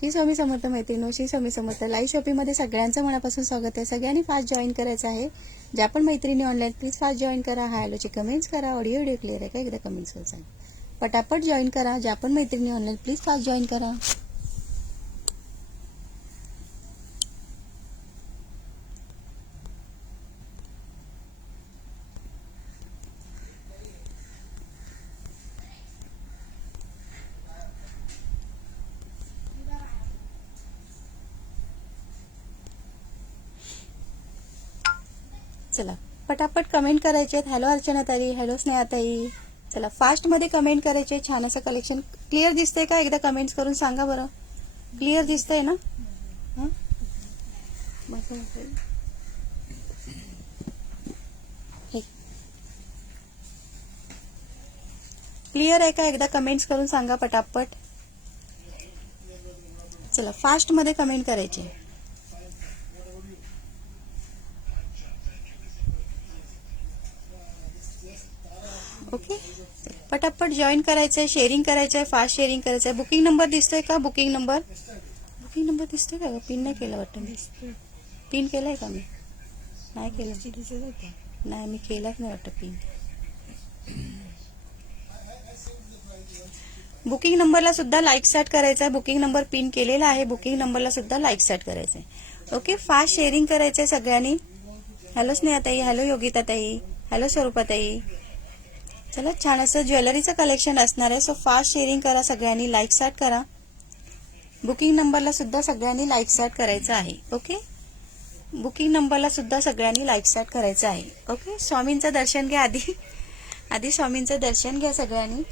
श्री स्वामी समर्थ मैत्रिणी, श्री स्वामी समर्थ. लाईव्ह शॉपिंगमध्ये सगळ्यांचं मनापासून स्वागत आहे. सगळ्यांनी फास्ट जॉईन करायचं आहे. ज्या पण मैत्रिणी ऑनलाईन प्लीज फास्ट जॉईन करा. हाय हॅलोची कमेंट्स करा. ऑडिओ क्लिअर आहे का एकदा कमेंट्स करा. पटापट जॉईन करा. ज्या पण मैत्रिणी ऑनलाईन प्लीज फास्ट जॉईन करा. चला पटापट कमेंट करायचे आहेत. हॅलो अर्चना ताई, हॅलो स्नेहा ताई. चला फास्ट मध्ये कमेंट करायचे. छान असं कलेक्शन क्लिअर दिसतंय का एकदा कमेंट्स करून सांगा बरं. क्लिअर दिसतंय ना? क्लिअर आहे का एकदा कमेंट्स करून सांगा पटापट. चला फास्ट मध्ये कमेंट करायचे. ओके पटापट जॉईन करायचंय, शेअरिंग करायचंय, फास्ट शेअरिंग करायचंय. बुकिंग नंबर दिसतोय का? बुकिंग नंबर दिसतोय का? पिन नाही केलं वाटतं. पिन केलंय का? मी नाही केलं. नाही मी केलाच नाही वाटतं पिन. बुकिंग नंबरला सुद्धा लाईक स्टार्ट करायचा आहे. बुकिंग नंबर पिन केलेला आहे. बुकिंग नंबरला सुद्धा लाईक स्टार्ट करायचा आहे. ओके फास्ट शेअरिंग करायचंय सगळ्यांनी. हॅलो स्नेहाताई, हॅलो योगिताताई, हॅलो स्वरूपाताई. चला छान असं ज्वेलरीचं कलेक्शन असणार आहे. सो फास्ट शेअरिंग करा सगळ्यांनी. लाईक स्टार्ट करा. बुकिंग नंबरला सुद्धा सगळ्यांनी लाईक स्टार्ट करायचं आहे. ओके बुकिंग नंबरला सुद्धा सगळ्यांनी लाईक स्टार्ट करायचं आहे. ओके स्वामींचं दर्शन घ्या आधी स्वामींचं दर्शन घ्या सगळ्यांनी.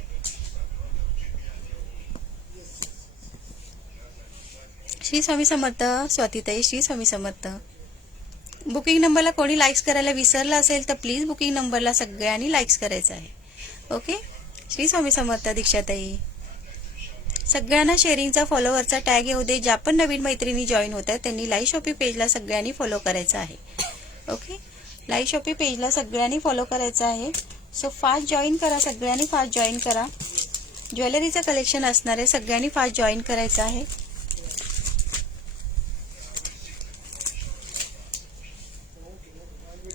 श्री स्वामी समर्थ. स्वातीताई श्री स्वामी समर्थ. बुकिंग नंबरला कोणी लाईक्स करायला विसरलं असेल तर प्लीज बुकिंग नंबरला सगळ्यांनी लाईक्स करायचं आहे. ओके श्री स्वामी समर्थ. दीक्षाताई सगळ्यांना शेअरिंगचा फॉलोवरचा टॅग येऊ दे. ज्या पण नवीन मैत्रिणी जॉईन होत आहेत त्यांनी लाईव्ह शॉपिंग पेजला सगळ्यांनी फॉलो करायचं आहे. ओके लाईव्ह शॉपिंग पेजला सगळ्यांनी फॉलो करायचं आहे. सो फास्ट जॉईन करा सगळ्यांनी. फास्ट जॉईन करा. ज्वेलरीचं कलेक्शन असणार आहे. सगळ्यांनी फास्ट जॉईन करायचं आहे.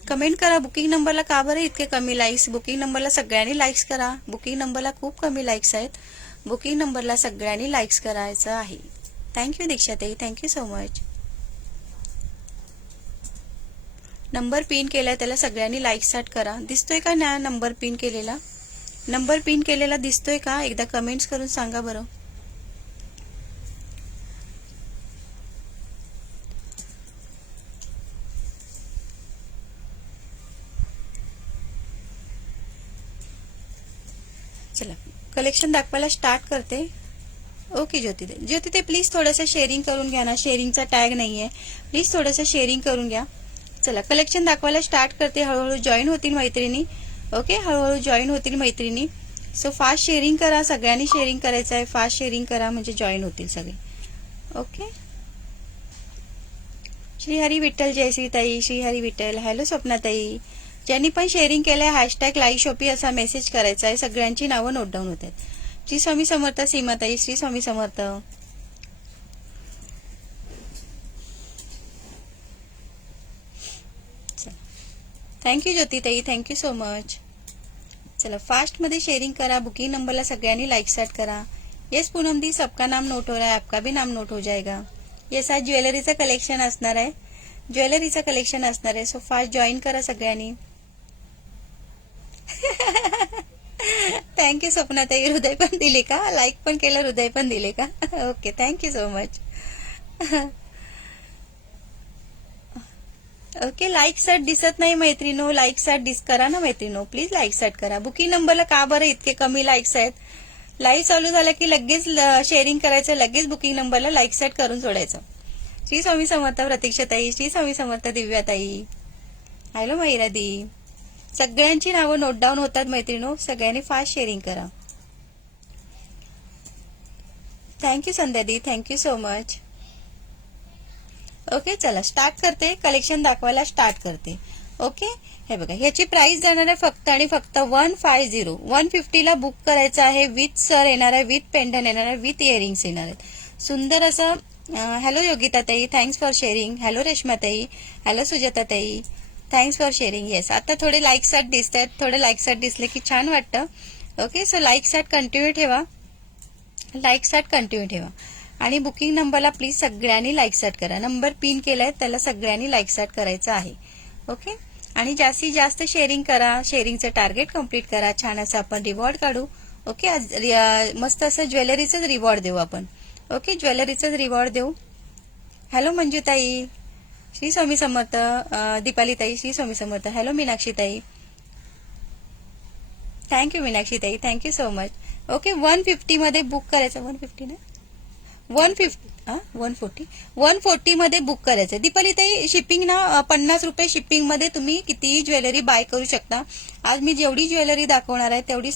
कमेंट करा बुकिंग नंबरला का बरं इतके कमी लाईक्स. बुकिंग नंबरला सगळ्यांनी लाईक्स करा. बुकिंग नंबरला खूप कमी लाईक्स आहेत. बुकिंग नंबरला सगळ्यांनी लाईक्स करायचं आहे. थँक्यू दीक्षाताई, thank you so much. Number pin केला त्याला सगळ्यांनी लाईक स्टार्ट करा. दिसतोय का ना नंबर पिन केलेला? नंबर पिन केलेला दिसतोय का? एकदा कमेंट्स करून सांगा बरं. चला कलेक्शन दाखवायला स्टार्ट करते. ओके ज्योतिते प्लीज थोडंसं शेअरिंग करून घ्या ना. शेअरिंगचा टॅग नाहीये. प्लीज थोडंसं शेअरिंग करून घ्या. चला कलेक्शन दाखवायला स्टार्ट करते. हळूहळू जॉईन होतील मैत्रिणी. ओके हळूहळू जॉईन होतील मैत्रिणी. सो फास्ट शेअरिंग करा. सगळ्यांनी शेअरिंग करायचं आहे. फास्ट शेअरिंग करा म्हणजे जॉईन होतील सगळे. ओके श्रीहरी विठ्ठल जयश्री ताई, श्रीहरी विठ्ठल. हॅलो स्वप्नाताई. ज्यांनी पण शेअरिंग केलंय हॅशटॅग लाईव्ह शॉपिंग असा मेसेज करायचा आहे. सगळ्यांची नावं नोट डाऊन होत आहेत. श्री स्वामी समर्थ. सीमाताई श्री स्वामी समर्थ. थँक्यू ज्योतिताई, थँक्यू सो मच. चला फास्ट मध्ये शेअरिंग करा. बुकिंग नंबरला सगळ्यांनी लाईक स्टार्ट करा. येस पूनम दी सबका नाम नोट हो रहा है, आपका भी नाम नोट हो जाएगा. येस आज ज्वेलरीचं कलेक्शन असणार आहे. ज्वेलरीचं कलेक्शन असणार आहे. सो फास्ट जॉईन करा सगळ्यांनी. थँक्यू स्वप्नाताई. हृदय पण दिले का? लाईक पण केलं, हृदय पण दिले का? Okay thank you so much. Okay like सर्ट दिसत नाही मैत्रिणो. लाईक सर्ट करा ना मैत्रिणो. प्लीज लाईक सर्ट करा. बुकिंग नंबरला का बरं इतके कमी लाईक्स आहेत? लाईव्ह चालू झालं की लगेच शेअरिंग करायचं. लगेच बुकिंग नंबरला लाईक सर्ट करून सोडायचं. श्री स्वामी समर्थ प्रतीक्षाताई, श्री स्वामी समर्थ दिव्याताई. हॅलो महिरादी. सगळ्यांची नावं नोट डाऊन होतात मैत्रिणो. सगळ्यांनी फास्ट शेअरिंग करा. थँक्यू संध्यादी, थँक्यू सो मच. ओके चला स्टार्ट करते. कलेक्शन दाखवायला स्टार्ट करते. ओके हे बघा ह्याची प्राइस जाणार आहे फक्त आणि फक्त 150. 150 ला बुक करायचं आहे. विथ सर येणार आहे, विथ पेंडन येणार आहे, विथ इयरिंग्स येणार आहेत. सुंदर असं हॅलो योगिता ताई, thanks for sharing. Hello Reshma ताई, हॅलो सुजाता ताई, थँक्स फॉर शेअरिंग. येस, आता थोडे लाईक्स दिसत आहेत. थोडे लाईक्स दिसले की छान वाटतं. ओके, सो लाईक्स कंटिन्यू ठेवा, लाईक्स कंटिन्यू ठेवा. आणि बुकिंग नंबरला प्लीज सगळ्यांनी लाईक्स करा. नंबर पिन केलाय त्याला सगळ्यांनी लाईक्स करायचं आहे. ओके, आणि जास्तीत जास्त शेअरिंग करा. शेअरिंगचं टार्गेट कम्प्लीट करा. छान असं आपण रिवॉर्ड काढू. ओके, मस्त असं ज्वेलरीचंच रिवॉर्ड देऊ आपण. ओके, ज्वेलरीचंच रिवॉर्ड देऊ. हॅलो मंजूताई, श्री स्वामी समर्थ. दीपाली ताई, श्री स्वामी समर्थ. हॅलो मीनाक्षी ताई, थँक्यू मीनाक्षी ताई, थँक्यू सो मच. ओके, 150 मध्ये बुक करायचं. 150 ना, 140 मध्ये बुक करायचं. दीपाली ताई, शिपिंग ना 50 रुपये शिपिंग मध्ये तुम्ही कितीही ज्वेलरी बाय करू शकता. आज मी जेवढी ज्वेलरी दाखवणार आहे तेवढी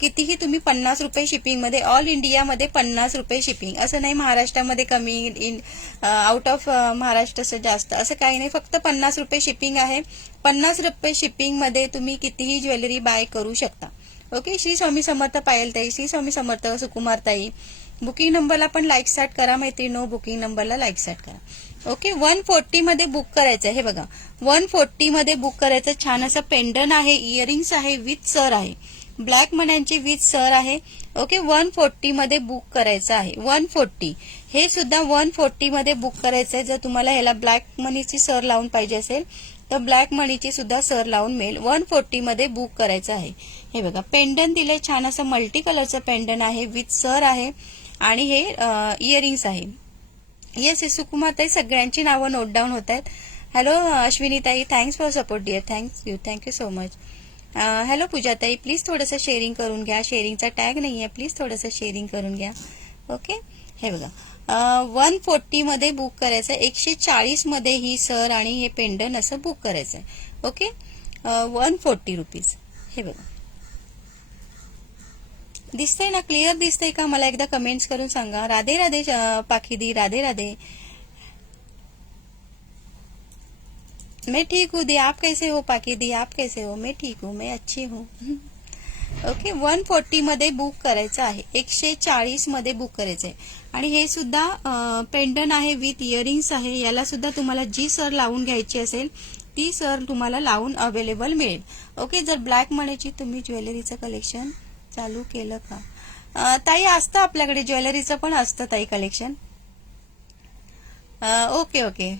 कितीही तुम्ही 50 रुपये शिपिंग मध्ये, ऑल इंडियामध्ये 50 रुपये शिपिंग. असं नाही महाराष्ट्रामध्ये कमी, आउट ऑफ महाराष्ट्र जास्त, असं काही नाही. फक्त 50 रुपये शिपिंग आहे. 50 रुपये शिपिंग मध्ये तुम्ही कितीही ज्वेलरी बाय करू शकता. ओके, श्री स्वामी समर्थ पायल ताई, श्री स्वामी समर्थ सुकुमार ताई. बुकिंग नंबरला पण लाईक स्टार्ट करा मैत्रिणी. बुकिंग नंबरला लाईक स्टार्ट करा. ओके, 140 मध्ये बुक करायचं. हे बघा, 140 मध्ये बुक करायचं. छान असं पेंडन आहे, इयरिंग्स आहे, विथ सर आहे, ब्लॅक मण्यांची विथ सर आहे. ओके, 140 मध्ये बुक करायचं आहे. 140 हे सुद्धा 140 मध्ये बुक करायचंय. जर तुम्हाला ह्याला ब्लॅक मनीची सर लावून पाहिजे असेल तर ब्लॅक मनीची सुद्धा सर लावून मिळेल. 140 मध्ये बुक करायचं आहे. हे बघा, पेंडन दिले. छान असं मल्टी कलरचं पेंडन आहे, विथ सर आहे, आणि हे इयरिंग्स आहे. येस, हे सुकुमार ताई, सगळ्यांची नावं नोट डाऊन होत आहेत. हॅलो अश्विनी ताई, thanks for support dear, thank you so much. Hello Pooja ताई, प्लीज थोडंसं शेअरिंग करून घ्या. शेअरिंगचा टॅग नाहीये, प्लीज थोडंसं शेअरिंग करून घ्या. ओके, हे बघा, 140 मध्ये बुक करायचं. 140 मध्ये ही सर आणि हे पेंडन असं बुक करायचंय. Okay, 140 rupees. हे बघा, दिसतंय ना, क्लिअर दिसतंय का? मला एकदा कमेंट्स करून सांगा. राधे राधे पाखीदी, राधे राधे. मैं ठीक हूँ दी, आप कैसे हो? पाखीदी, आप कैसे हो? मैं ठीक हूँ, मैं अच्छी हूँ. ओके, 140 मध्ये बुक करायचं आहे. 140 मध्ये बुक करायचंय. आणि हे सुद्धा पेंडन आहे, विथ इयरिंग्स आहे. याला सुद्धा तुम्हाला जी सर लावून घ्यायची असेल ती सर तुम्हाला लावून अवेलेबल मिळेल. ओके, जर ब्लॅक मनीची तुम्ही ज्वेलरीचं कलेक्शन चालू केलं का? ताई, असतं आपल्याकडे ज्वेलरीचं पण असतं ताई कलेक्शन. ओके ओके,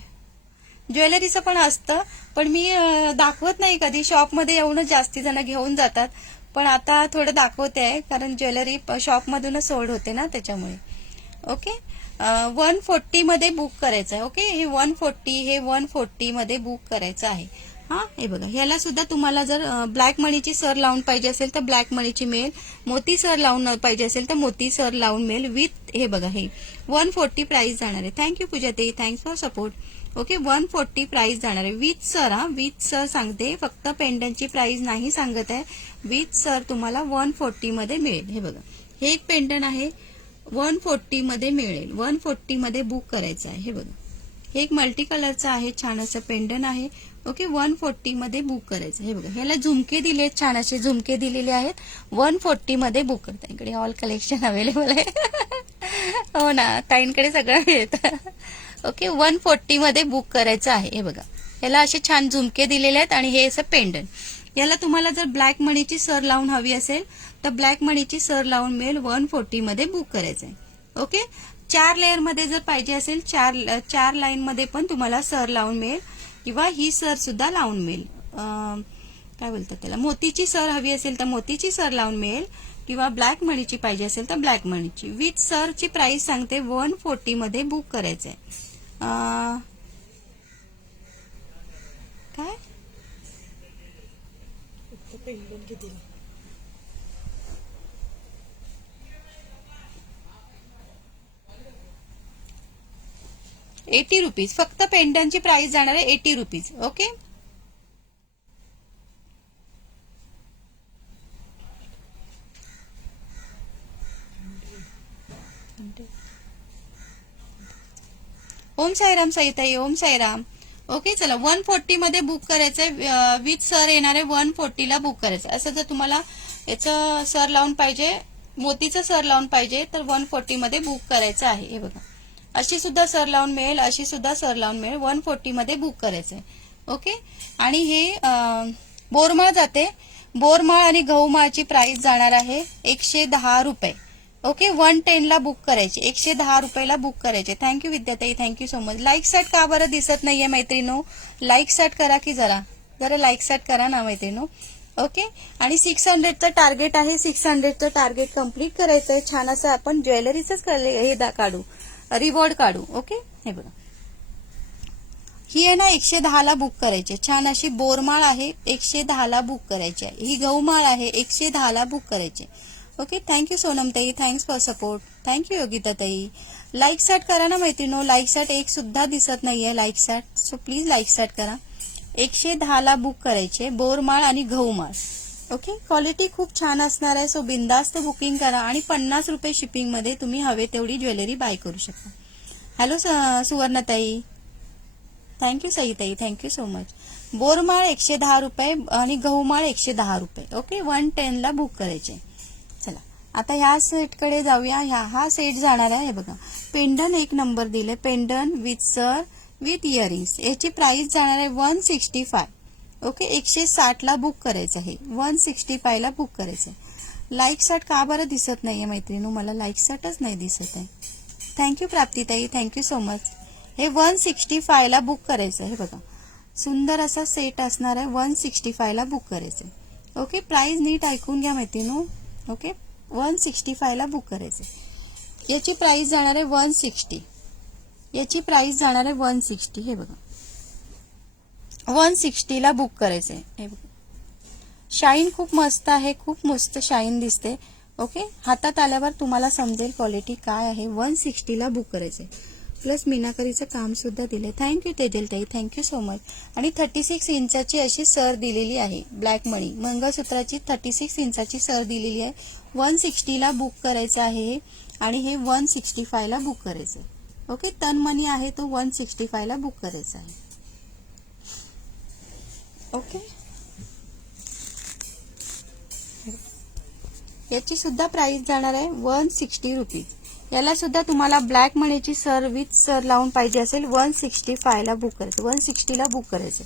ज्वेलरीचं पण असतं, पण मी दाखवत नाही कधी. शॉपमध्ये येऊनच जास्ती जण घेऊन जातात. पण आता थोडं दाखवते आहे, कारण ज्वेलरी शॉपमधूनच सोल्ड होते ना, त्याच्यामुळे. ओके, 140 मध्ये बुक करायचं आहे. ओके, हे 140 मध्ये बुक करायचं आहे. हा, हे बघा, ह्याला सुद्धा तुम्हाला जर ब्लॅक मनीची सर लावून पाहिजे असेल तर ब्लॅक मनीची मिळेल. मोती सर लावून पाहिजे असेल तर मोती सर लावून मिळेल. विथ, हे बघा, हे 140 प्राइस जाणार आहे. थँक्यू पूजा ताई, thanks for support. Okay, 140 price जाणार आहे. विथ सर, हा, विथ सर सांगते, फक्त पेंडनची प्राइस नाही सांगत आहे. विथ सर तुम्हाला 140 मध्ये मिळेल. हे बघा, हे एक पेंडन आहे, 140 मध्ये मिळेल. 140 मध्ये बुक करायचं आहे. हे बघा, हे एक मल्टी कलरचं आहे, छान असं पेंडन आहे. ओके, 140 मध्ये बुक करायचं. हे बघा, ह्याला झुमके दिले, छान असे झुमके दिलेले आहेत. 140 मध्ये बुक करता. इकडे ऑल कलेक्शन अवेलेबल आहे. हो ना, ताईंकडे सगळं मिळतं. ओके, 140 मध्ये बुक करायचं आहे. हे बघा, ह्याला असे छान झुमके दिलेले आहेत आणि हे असं पेंडन. याला तुम्हाला जर ब्लॅक मनीची सर लावून हवी असेल तर ब्लॅक मनीची सर लावून मिळेल. 140 मध्ये बुक करायचं आहे. ओके, 4 लेअर मध्ये जर पाहिजे असेल, 4 लाईन मध्ये पण तुम्हाला सर लावून मिळेल, किंवा ही सर सुद्धा लावून मिळेल. काय बोलतात त्याला, मोतीची सर हवी असेल तर मोतीची सर लावून मिळेल, किंवा ब्लॅक मनीची पाहिजे असेल तर ब्लॅक मनीची. विथ सरची प्राइस सांगते, 140 मध्ये बुक करायचंय. काय 80 रुपीज. फक्त पेंडनची प्राइस जाणार आहे 80 rupees. Okay, Om Sairam सईताई, Om Sairam. Okay, चला, 140 मध्ये बुक करायचंय. विथ सर येणार आहे. 140 ला बुक करायचं. असं जर तुम्हाला याचं सर लावून पाहिजे मोतीचं सर लावून पाहिजे तर 140 मध्ये बुक करायचं आहे. हे बघा, अशी सुद्धा सर लावून मिळेल, अशी सुद्धा सर लावून मिळेल. 140 मध्ये बुक करायचं आहे. ओके. आणि हे बोरमाळ जाते. बोरमाळ आणि गहूमाळची प्राइस जाणार आहे 110 रुपये. ओके. 110 ला बुक करायची, 110 रुपयाला बुक करायचे. थँक्यू विद्याताई, थँक्यू सो मच. लाईक सॅट का बरं दिसत नाहीये मैत्रिणो? लाईक सॅट करा की जरा लाईक सॅट करा ना मैत्रिणो. ओके. आणि 600चं टार्गेट आहे. 600चं टार्गेट कम्प्लीट करायचंय. छान असं आपण ज्वेलरीच हे काढू, रिवॉर्ड काढू. ओके. हे बघा, ही आहे ना 110 ला बुक करायची. छान अशी बोरमाळ आहे, 110 ला बुक करायची आहे. ही गहूमाळ आहे, 110 ला बुक करायची. ओके. थँक्यू सोनमताई, थँक्स फॉर सपोर्ट. थँक्यू योगिताताई. लाईक सॅट करा ना मैत्रिणो. लाईक सॅट एक सुद्धा दिसत नाहीये लाईक सॅट, सो प्लीज लाईक सॅट करा. 110 ला बुक करायचे, बोरमाळ आणि गहूमाळ. ओके. क्वालिटी खूप छान असणार आहे, सो बिंदास्त बुकिंग करा. आणि 50 रुपये शिपिंग मध्ये तुम्ही हवे तेवढी ज्वेलरी बाय करू शकता. हॅलो सुवर्णताई, थँक्यू सईताई, थँक्यू सो मच. बोरमाळ 110 रुपये आणि गहूमाळ 110 रुपये. ओके. 110 ला बुक करायचे. चला आता ह्या सेटकडे जाऊया. हा सेट जाणार आहे. हे बघा, पेंडन एक नंबर दिले, pen down with sir with earrings. याची प्राइस जाणार आहे 165. ओके. 160 ला बुक करायचं आहे, 165 ला बुक करायचं. लाईक सॅट का बरं दिसत नाहीये मैत्रिणू? मला लाईक सॅटच नाही दिसत आहे. थँक्यू प्राप्तीताई, थँक्यू सो मच. हे 165 ला बुक करायचं. हे बघा, सुंदर असा सेट असणार आहे. 165 ला बुक करायचं. ओके. प्राइस नीट ऐकून घ्या मैत्रिणू. ओके. 165 ला बुक करायचं. याची प्राइस जाणार आहे 160. याची प्राइस जाणार आहे 160. हे बघा, 160 ला बुक करायचंय. हे बघा, शाईन खूप मस्त आहे, खूप मस्त शाईन दिसते. ओके. हातात आल्यावर तुम्हाला समजेल क्वालिटी काय आहे. 160 ला बुक करायचंय. प्लस मीनाकरीचं काम सुद्धा दिले. थँक्यू तेजलताई, थँक्यू सो मच. आणि 36 इंचाची अशी सर दिलेली आहे, ब्लॅक मणी मंगळसूत्राची 36 इंचाची सर दिलेली आहे. 160 ला बुक करायचं आहे आणि हे 165 ला बुक करायचं. ओके. तन मनी आहे तो 165 ला बुक करायचा आहे. ओके. याची सुद्धा प्राइस जाणार आहे 160 रुपीज. याला सुद्धा तुम्हाला ब्लॅक मनीची सर विथ सर लावून पाहिजे असेल 165 ला बुक करायचं, 160 ला बुक करायचं.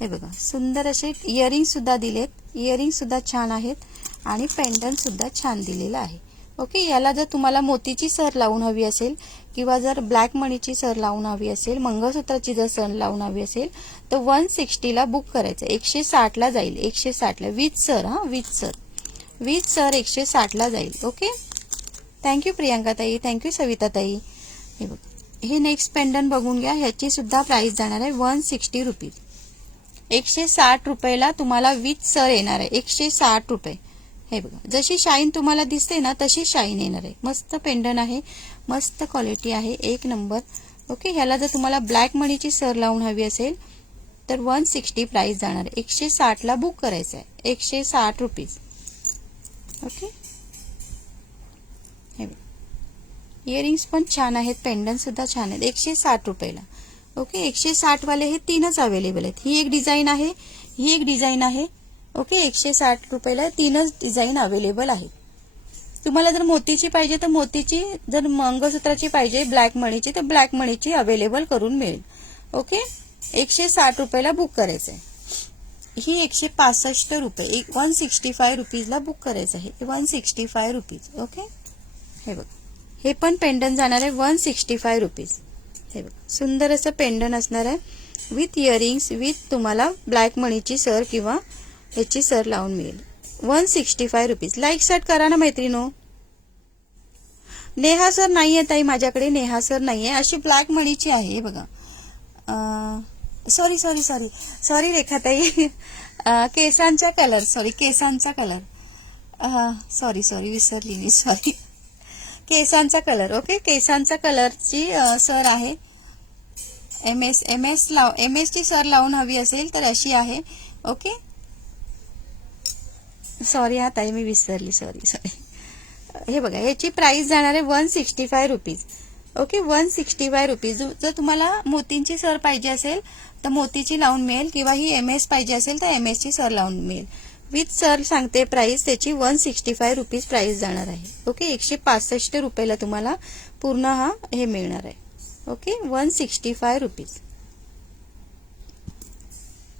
हे बघा, सुंदर असे इयरिंग सुद्धा दिलेत. इयरिंग सुद्धा छान आहेत आणि पेंडंट सुद्धा छान दिलेलं आहे. ओके. याला जर तुम्हाला मोतीची सर लावून हवी असेल किंवा जर ब्लॅक मनीची सर लावून हवी असेल, मंगळसूत्राची जर सर लावून हवी असेल तर 160 ला बुक करायचं. 160 ला जाईल, 160 ला विथ सर. विथ सर 160 ला जाईल. ओके. थँक्यू प्रियांकाताई, थँक्यू सविताताई. हे बघ, हे नेक्स्ट पेंडंट बघून घ्या. ह्याची सुद्धा प्राइस जाणार आहे 160 रुपीज. 160 रुपयाला तुम्हाला विथ सर येणार आहे, 160 रुपये. हे बघा, जशी शाईन तुम्हाला दिसते ना तशी शाईन येणार आहे. मस्त पेंडंट आहे, मस्त क्वालिटी आहे, एक नंबर. ओके. ह्याला जर तुम्हाला ब्लॅक मनीची सर लावून हवी असेल तर 160 प्राइस जाणार आहे. 160 ला बुक करायचं आहे, 160 रुपीज. ओके. हे इयरिंग्स पण छान आहेत, पेंडंट सुद्धा छान आहेत. 160 रुपयाला. ओके. 160 वाले हे तीनच अवेलेबल आहेत. ही एक डिझाईन आहे, ही एक डिझाईन आहे. ओके. 160 रुपयाला तीनच डिझाईन अवेलेबल आहेत. तुम्हाला जर मोतीची पाहिजे तर मोतीची, जर मंगळसूत्राची पाहिजे ब्लॅक मणीची तर ब्लॅक मणीची अवेलेबल करून मिळेल. ओके. 160 रुपयाला बुक करायचंय. ही 165 रुपये, 165 रुपीजला बुक करायचं आहे, 165 रुपीज. ओके. हे बघ, हे पण पेंडंट जाणार आहे 165 रुपीज. हे बघ, सुंदर असं पेंडंट असणार आहे विथ इयरिंग्स, विथ तुम्हाला ब्लॅक मणीची सर किंवा ह्याची सर लावून मिळेल. 165 रुपीज. लाईक सॅट करा ना मैत्रिणो. नेहा सर नाहीये ताई माझ्याकडे, नेहा सर नाहीये. अशी ब्लॅक मणीची आहे. बघा, सॉरी रेखाताई, केसांचा कलर, केसांचा कलर, सॉरी विसरली मी, सॉरी. केसांचा कलर. ओके. केसांचा कलरची सर आहे. एम एस ची सर लावून हवी असेल तर अशी आहे. ओके. सॉरी हा ताई, मी विसरली, सॉरी. हे बघा, याची प्राइस जाणार आहे 165 रुपीज. ओके. 165 रुपीज. जर तुम्हाला मोतींची सर पाहिजे असेल तर मोतीची लावून मिळेल किंवा ही MS पाहिजे असेल तर MS ची सर लावून मिळेल. विथ सर सांगते प्राइस त्याची 165 रुपीज प्राइस जाणार आहे. ओके 165 रुपयाला तुम्हाला पूर्ण हा हे मिळणार आहे. ओके 165 रुपीज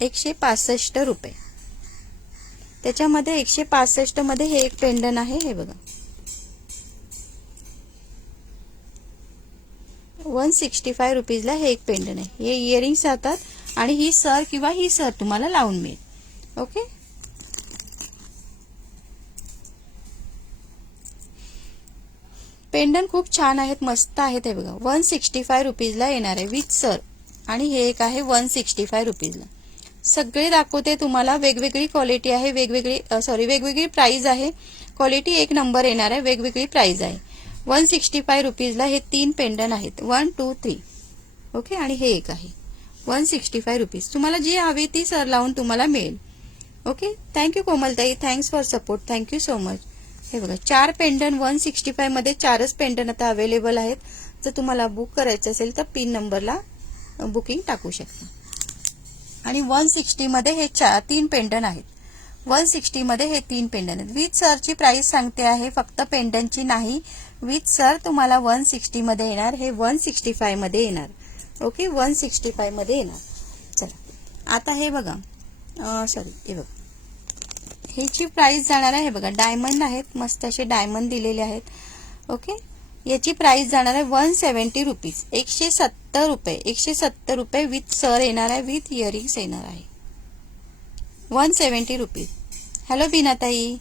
165 रुपये. त्याच्यामध्ये 165 मध्ये हे एक पेंडन आहे, हे बघा 165 रुपीजला हे एक पेंडन आहे. हे इयरिंग्स राहतात आणि ही सर किंवा ही सर तुम्हाला लावून मिळेल. ओके पेंडन खूप छान आहेत, मस्त आहेत. हे बघा 165 रुपीजला येणार आहे विथ सर आणि हे एक आहे 165 रुपीजला. सगळे दाखवते तुम्हाला, वेगवेगळी क्वालिटी आहे, वेगवेगळी प्राइस आहे. क्वालिटी एक नंबर येणार आहे, वेगवेगळी प्राइस आहे. 165 रुपीजला हे 3 पेंडन आहेत, 1 2 3. ओके आणि हे एक आहे 165 रुपीज. तुम्हाला जी हवी ती सर लावून तुम्हाला मिळेल. ओके थँक्यू कोमलताई, thanks for support, thank you so much. हे बघा 4 पेंडन 165 मध्ये 4च पेंडन आता अवेलेबल आहेत. जर तुम्हाला बुक करायचं असेल तर पिन नंबरला बुकिंग टाकू शकता. आणि 160 मध्ये हे 3 पेंडन आहेत. 160 मध्ये हे 3 पेंडन आहेत. विथ सरची प्राइस सांगते आहे, फक्त पेंडनची नाही. विथ सर तुम्हाला 160 मध्ये येणार, हे 165 मध्ये येणार. ओके 165 मध्ये येणार. चला आता हे बघा हे बघा ह्याची प्राइस जाणार आहे. हे बघा डायमंड आहेत, मस्त असे डायमंड दिलेले आहेत. ओके याची प्राइस जाणार आहे 170 रुपीज, 170 रुपये. 170 रुपये विथ सर येणार आहे, विथ इयरिंग्स येणार आहे. 170 रुपीज. हॅलो बीनाताई,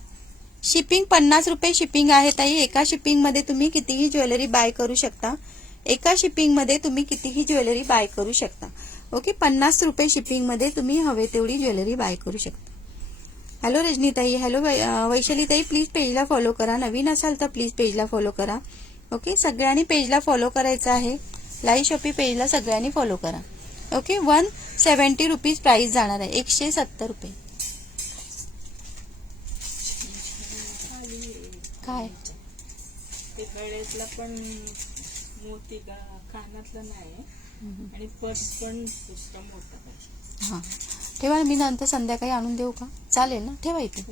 शिपिंग 50 रुपये शिपिंग आहे ताई. एका शिपिंग मध्ये तुम्ही कितीही ज्वेलरी बाय करू शकता. एका शिपिंग मध्ये तुम्ही कितीही ज्वेलरी बाय करू शकता. ओके 50 रुपये शिपिंग मध्ये तुम्ही हवे तेवढी ज्वेलरी बाय करू शकता. Hello Rajnitai, hello वैशालीताई, please पेजला follow करा. नवीन असाल तर प्लीज पेजला फॉलो करा. ओके सगळ्यांनी पेजला फॉलो करायचं आहे. लाईव्ह शॉपी पेजला सगळ्यांनी फॉलो करा. ओके 170 रुपीज प्राइस जाणार आहे, 170 रुपये. काय ते गळ्यातला पण मोती कानातला नाही आणि पर्स पण दुसरा मोठा पाहिजे. हा ठेवा, मी नंतर संध्याकाळी आणून देऊ का? चालेल ना, ठेवा इथे.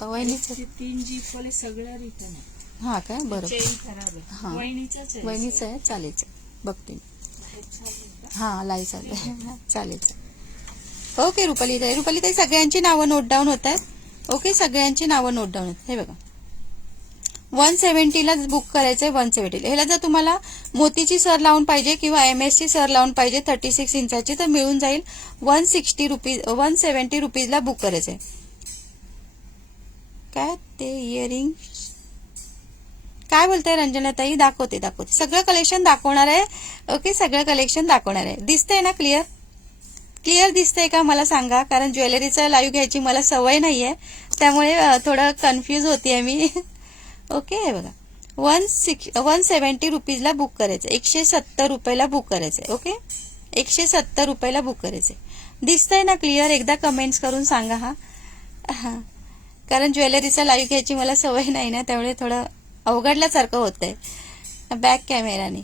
वहिनीचं 3 जीप वाले सगळ्या रिटर्न आहे. हा काय बरोबर, चेन खराब हा आहे. वहिनीचं आहे. चालेल बघते हा लाई चालेल चालेल. ओके रुपालीताई सगळ्यांची नावं नोट डाऊन होत आहेत. ओके सगळ्यांची नावं नोट डाऊन होत. हे बघा 170 ला बुक करायचंय. 170 ह्याला जर तुम्हाला मोतीची सर लावून पाहिजे किंवा MS ची सर लावून पाहिजे 36 इंचाची तर मिळून जाईल. 160 रुपीज 170 रुपीजला बुक करायचंय. काय ते इयरिंग काय बोलताय रंजनाताई? दाखवते सगळं कलेक्शन दाखवणार आहे. ओके सगळं कलेक्शन दाखवणार आहे. दिसतंय ना? क्लिअर दिसतंय का मला सांगा, कारण ज्वेलरीचं लाईव्ह घ्यायची मला सवय नाहीये, त्यामुळे थोडं कन्फ्यूज होतीये मी. ओके हे बघा 170 रुपीजला बुक करायचं, 170 रुपयाला बुक करायचंय. ओके 170 रुपयाला बुक करायचंय. दिसतंय ना क्लिअर? एकदा कमेंट्स करून सांगा हा. कारण ज्वेलरीचा लाईव्ह घ्यायची मला सवय नाही ना, त्यामुळे थोडं अवघडल्यासारखं होतंय बॅक कॅमेराने.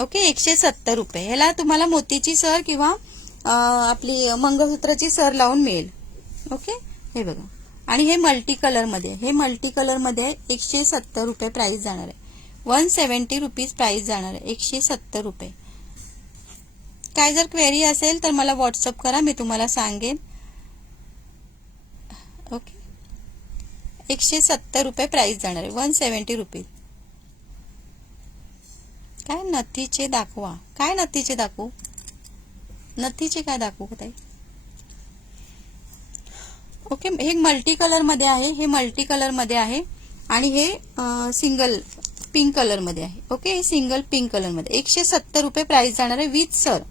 ओके 170 रुपये. ह्याला तुम्हाला मोतीची सर किंवा आपली मंगळसूत्राची सर लावून मिळेल. ओके हे बघा आणि हे मल्टी कलर मध्ये 170 रुपये प्राइस जाणार आहे. 170 रुपीज प्राइस जाणार आहे, 170 रुपये. काय जर क्वेरी असेल तर मला व्हॉट्सअप करा, मी तुम्हाला सांगेन. ओके 170 रुपये प्राइस जाणार आहे, 170 रुपीज. काय नथीचे दाखवा, काय नथीचे दाखवू? नथीचे काय दाखवू ताई? ओके हे मल्टी कलर मध्ये आहे, हे मल्टी कलर मध्ये आहे आणि हे सिंगल पिंक कलर मध्ये आहे. ओके हे सिंगल पिंक कलर मध्ये 170 रुपये प्राइस जाणार आहे विथ सर.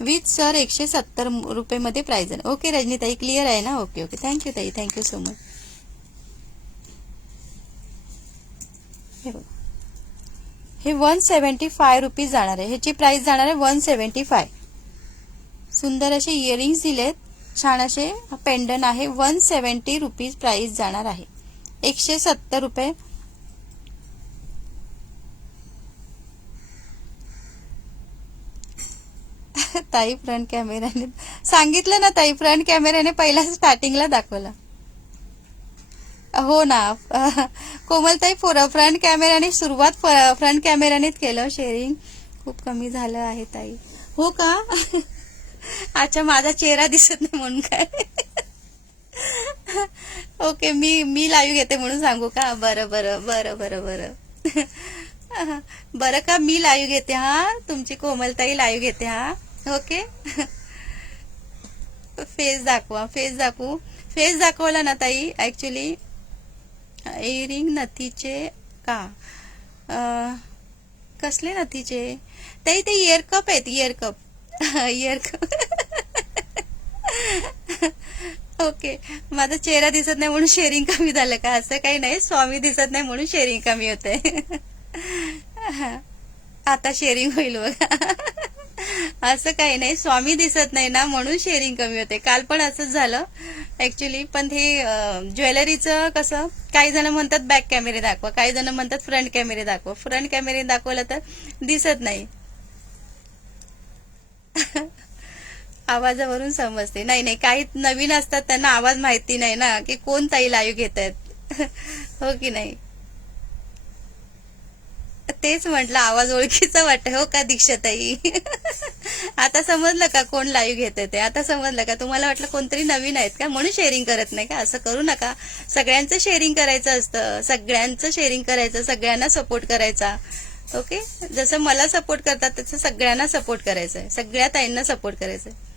170 रुपये मध्ये प्राइस जाणार. ओके रजनीताई क्लिअर आहे ना? ओके थँक्यू ताई, थँक्यू सो मच. हे 175 रुपीज जाणार आहे, ह्याची प्राइस जाणार आहे 175. सुंदर असे इयरिंग्स दिलेत, छान असे पेंडन आहे. 170 रुपीज प्राइस जाणार आहे, 170 रुपये. ताई फ्रंट कॅमेऱ्याने सांगितलं ना ताई, फ्रंट कॅमेऱ्याने पहिला स्टार्टिंगला दाखवला. हो ना. कोमलताई फ्रंट कॅमेऱ्याने सुरुवात फ्रंट कॅमेऱ्यानेच केलं. शेअरिंग खूप कमी झालं आहे ताई. हो का? अच्छा, माझा चेहरा दिसत नाही म्हणून काय? ओके, मी लाईव्ह घेते म्हणून सांगू का? बरं बरं बरं बरं बरं. बरं का, मी लाईव्ह घेते हा, तुमची कोमलताई लाईव्ह घेते हा. ओके. फेस दाखवा, फेस दाखवू. फेस दाखवला ना ताई. ऍक्च्युली इयरिंग नथीचे का? कसले नथीचे ताई? ते इयर कप आहेत, year cup. Year cup. Okay, माझा चेहरा दिसत नाही म्हणून शेअरिंग कमी झालं का? असं काही नाही, स्वामी दिसत नाही म्हणून शेअरिंग कमी होते. आता शेअरिंग होईल बघा. असं काही नाही, स्वामी दिसत नाही ना म्हणून शेअरिंग कमी होते. काल पण असंच झालं ऍक्च्युली. पण हे ज्वेलरीचं कसं, काही जण म्हणतात बॅक कॅमेरे दाखवा, काही जण म्हणतात फ्रंट कॅमेरे दाखवा. फ्रंट कॅमेरे दाखवलं तर दिसत नाही. आवाजावरून समजते. नाही नाही, काही नवीन असतात त्यांना आवाज माहिती नाही ना की कोण ताई लाईव्ह घेत आहेत. हो की नाही? तेच म्हटलं, आवाज ओळखीचा वाटत. हो का दीक्षाताई? आता समजलं का कोण लाईव्ह घेते ते? आता समजलं का? तुम्हाला वाटलं कोणतरी नवीन आहेत का म्हणून शेअरिंग करत नाही का? असं करू नका. सगळ्यांचं शेअरिंग करायचं असतं, सगळ्यांचं शेअरिंग करायचं, सगळ्यांना सपोर्ट करायचा. ओके, जसं मला सपोर्ट करतात तसं सगळ्यांना सपोर्ट करायचं आहे, सगळ्या ताईंना सपोर्ट करायचं आहे.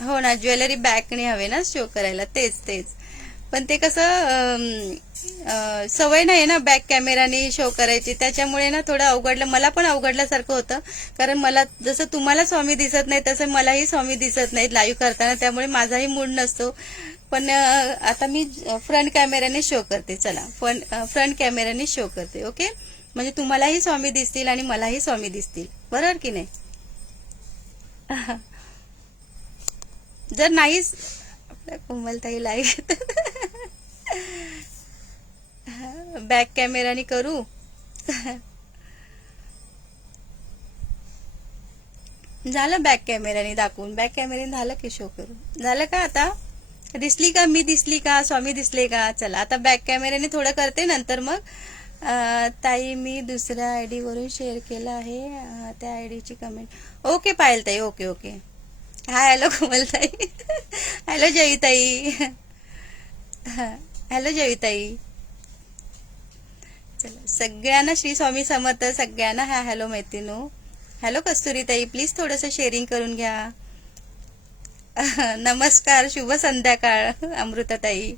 हो ना, ज्वेलरी बॅकने हवे ना शो करायला. तेच तेच, पण ते कसं सवय नाही ना बॅक कॅमेराने शो करायची, त्याच्यामुळे ना थोडं अवघडलं. मला पण अवघडल्यासारखं होतं, कारण मला जसं तुम्हाला स्वामी दिसत नाही तसं मलाही स्वामी दिसत नाहीत लाईव्ह करताना, त्यामुळे माझाही मूड नसतो. पण आता मी फ्रंट कॅमेराने शो करते. चला, फ्रंट कॅमेराने शो करते. ओके, म्हणजे तुम्हालाही स्वामी दिसतील आणि मलाही स्वामी दिसतील, बरोबर की नाही? जर नाहीच आपल्या कोमलताई लाईव्ह बॅक कॅमेराने करू. झालं बॅक कॅमेराने दाखवून, बॅक कॅमेराने झालं की शो करू. झालं का? आता दिसली का? मी दिसली का? स्वामी दिसले का? चला, आता बॅक कॅमेराने थोडं करते, नंतर मग ताई मी दुसऱ्या आयडी वरून शेअर केलं आहे, त्या आयडीची कमेंट. ओके पायल ताई, ओके ओके. हाय, हॅलो कोमलताई. हॅलो जयताई. हॅलो जयताई. चला, सगळ्यांना श्री स्वामी समर्थ. सगळ्यांना हा हॅलो मैत्रिणो. हॅलो कस्तुरी ताई, प्लीज थोडंसं शेअरिंग करून घ्या. नमस्कार, शुभ संध्याकाळ अमृताताई.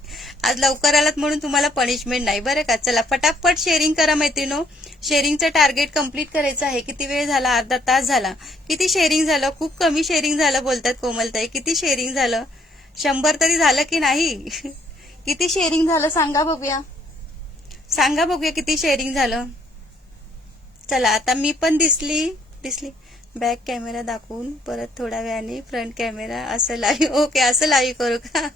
आज लवकर आलात म्हणून तुम्हाला पनिशमेंट नाही बरं का. चला, फटाफट शेअरिंग करा मैत्रिणो. शेअरिंगचं टार्गेट कम्प्लीट करायचं आहे. किती वेळ झाला? अर्धा तास झाला. किती शेअरिंग झालं? खूप कमी शेअरिंग झालं बोलतात कोमलताई. किती शेअरिंग झालं? 100 तरी झालं की नाही? किती शेअरिंग झालं सांगा बघूया. सांगा बघूया किती शेअरिंग झालं. चला, आता मी पण दिसली. बॅक कॅमेरा दाखवून परत थोड्या वेळाने फ्रंट कॅमेरा, असं लाईव्ह. ओके, असं लाईव्ह करू का?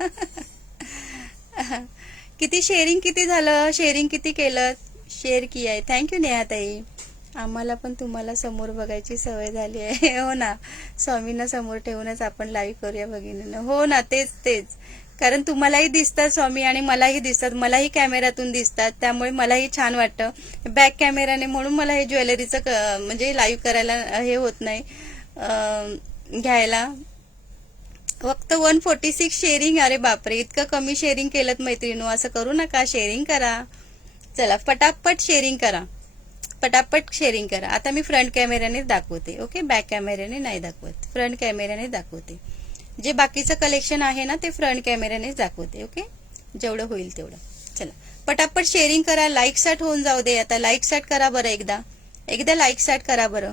किती शेअरिंग किती झालं? शेअरिंग किती केलं? शेअर की आहे. थँक्यू नेहाताई. आम्हाला पण तुम्हाला समोर बघायची सवय झाली आहे. हो ना, स्वामींना समोर ठेवूनच आपण लाईव्ह करूया भगिनींना. हो ना, तेच तेच, कारण तुम्हालाही दिसतात स्वामी आणि मलाही दिसतात, मलाही कॅमेऱ्यातून दिसतात, त्यामुळे मलाही छान वाटतं बॅक कॅमेराने. म्हणून मला हे ज्वेलरीचं म्हणजे लाईव्ह करायला हे होत नाही, घ्यायला. फक्त 146 शेअरिंग. अरे बापरे, इतकं कमी शेअरिंग केलं मैत्रिणो. असं करू नका, शेअरिंग करा. चला, पटापट शेअरिंग करा, पटापट शेअरिंग करा. आता मी फ्रंट कॅमेऱ्याने दाखवते. ओके, बॅक कॅमेऱ्याने नाही दाखवत, फ्रंट कॅमेऱ्याने दाखवते. जे बाकीचं कलेक्शन आहे ना ते फ्रंट कॅमेऱ्यानेच दाखवते. ओके, जेवढं होईल तेवढं. चला, पटापट शेअरिंग करा. लाईक सॅट होऊन जाऊ दे. आता लाईक सॅट करा बरं, एकदा लाईक सॅट करा बरं.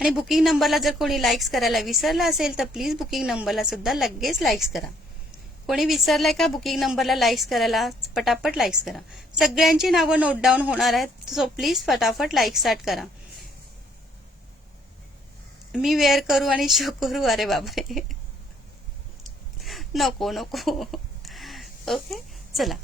आणि बुकिंग नंबरला जर कोणी लाईक्स करायला विसरला असेल तर प्लीज बुकिंग नंबरला सुद्धा लगेच लाईक्स करा. कोणी विसरलाय का बुकिंग नंबरला लाईक्स करायला? पटापट लाईक्स करा. सगळ्यांची नावं नोट डाऊन होणार आहेत, सो प्लीज फटाफट लाईक स्टार्ट करा. मी वेअर करू आणि शो करू? अरे बापरे, नको नको. ओके, चला,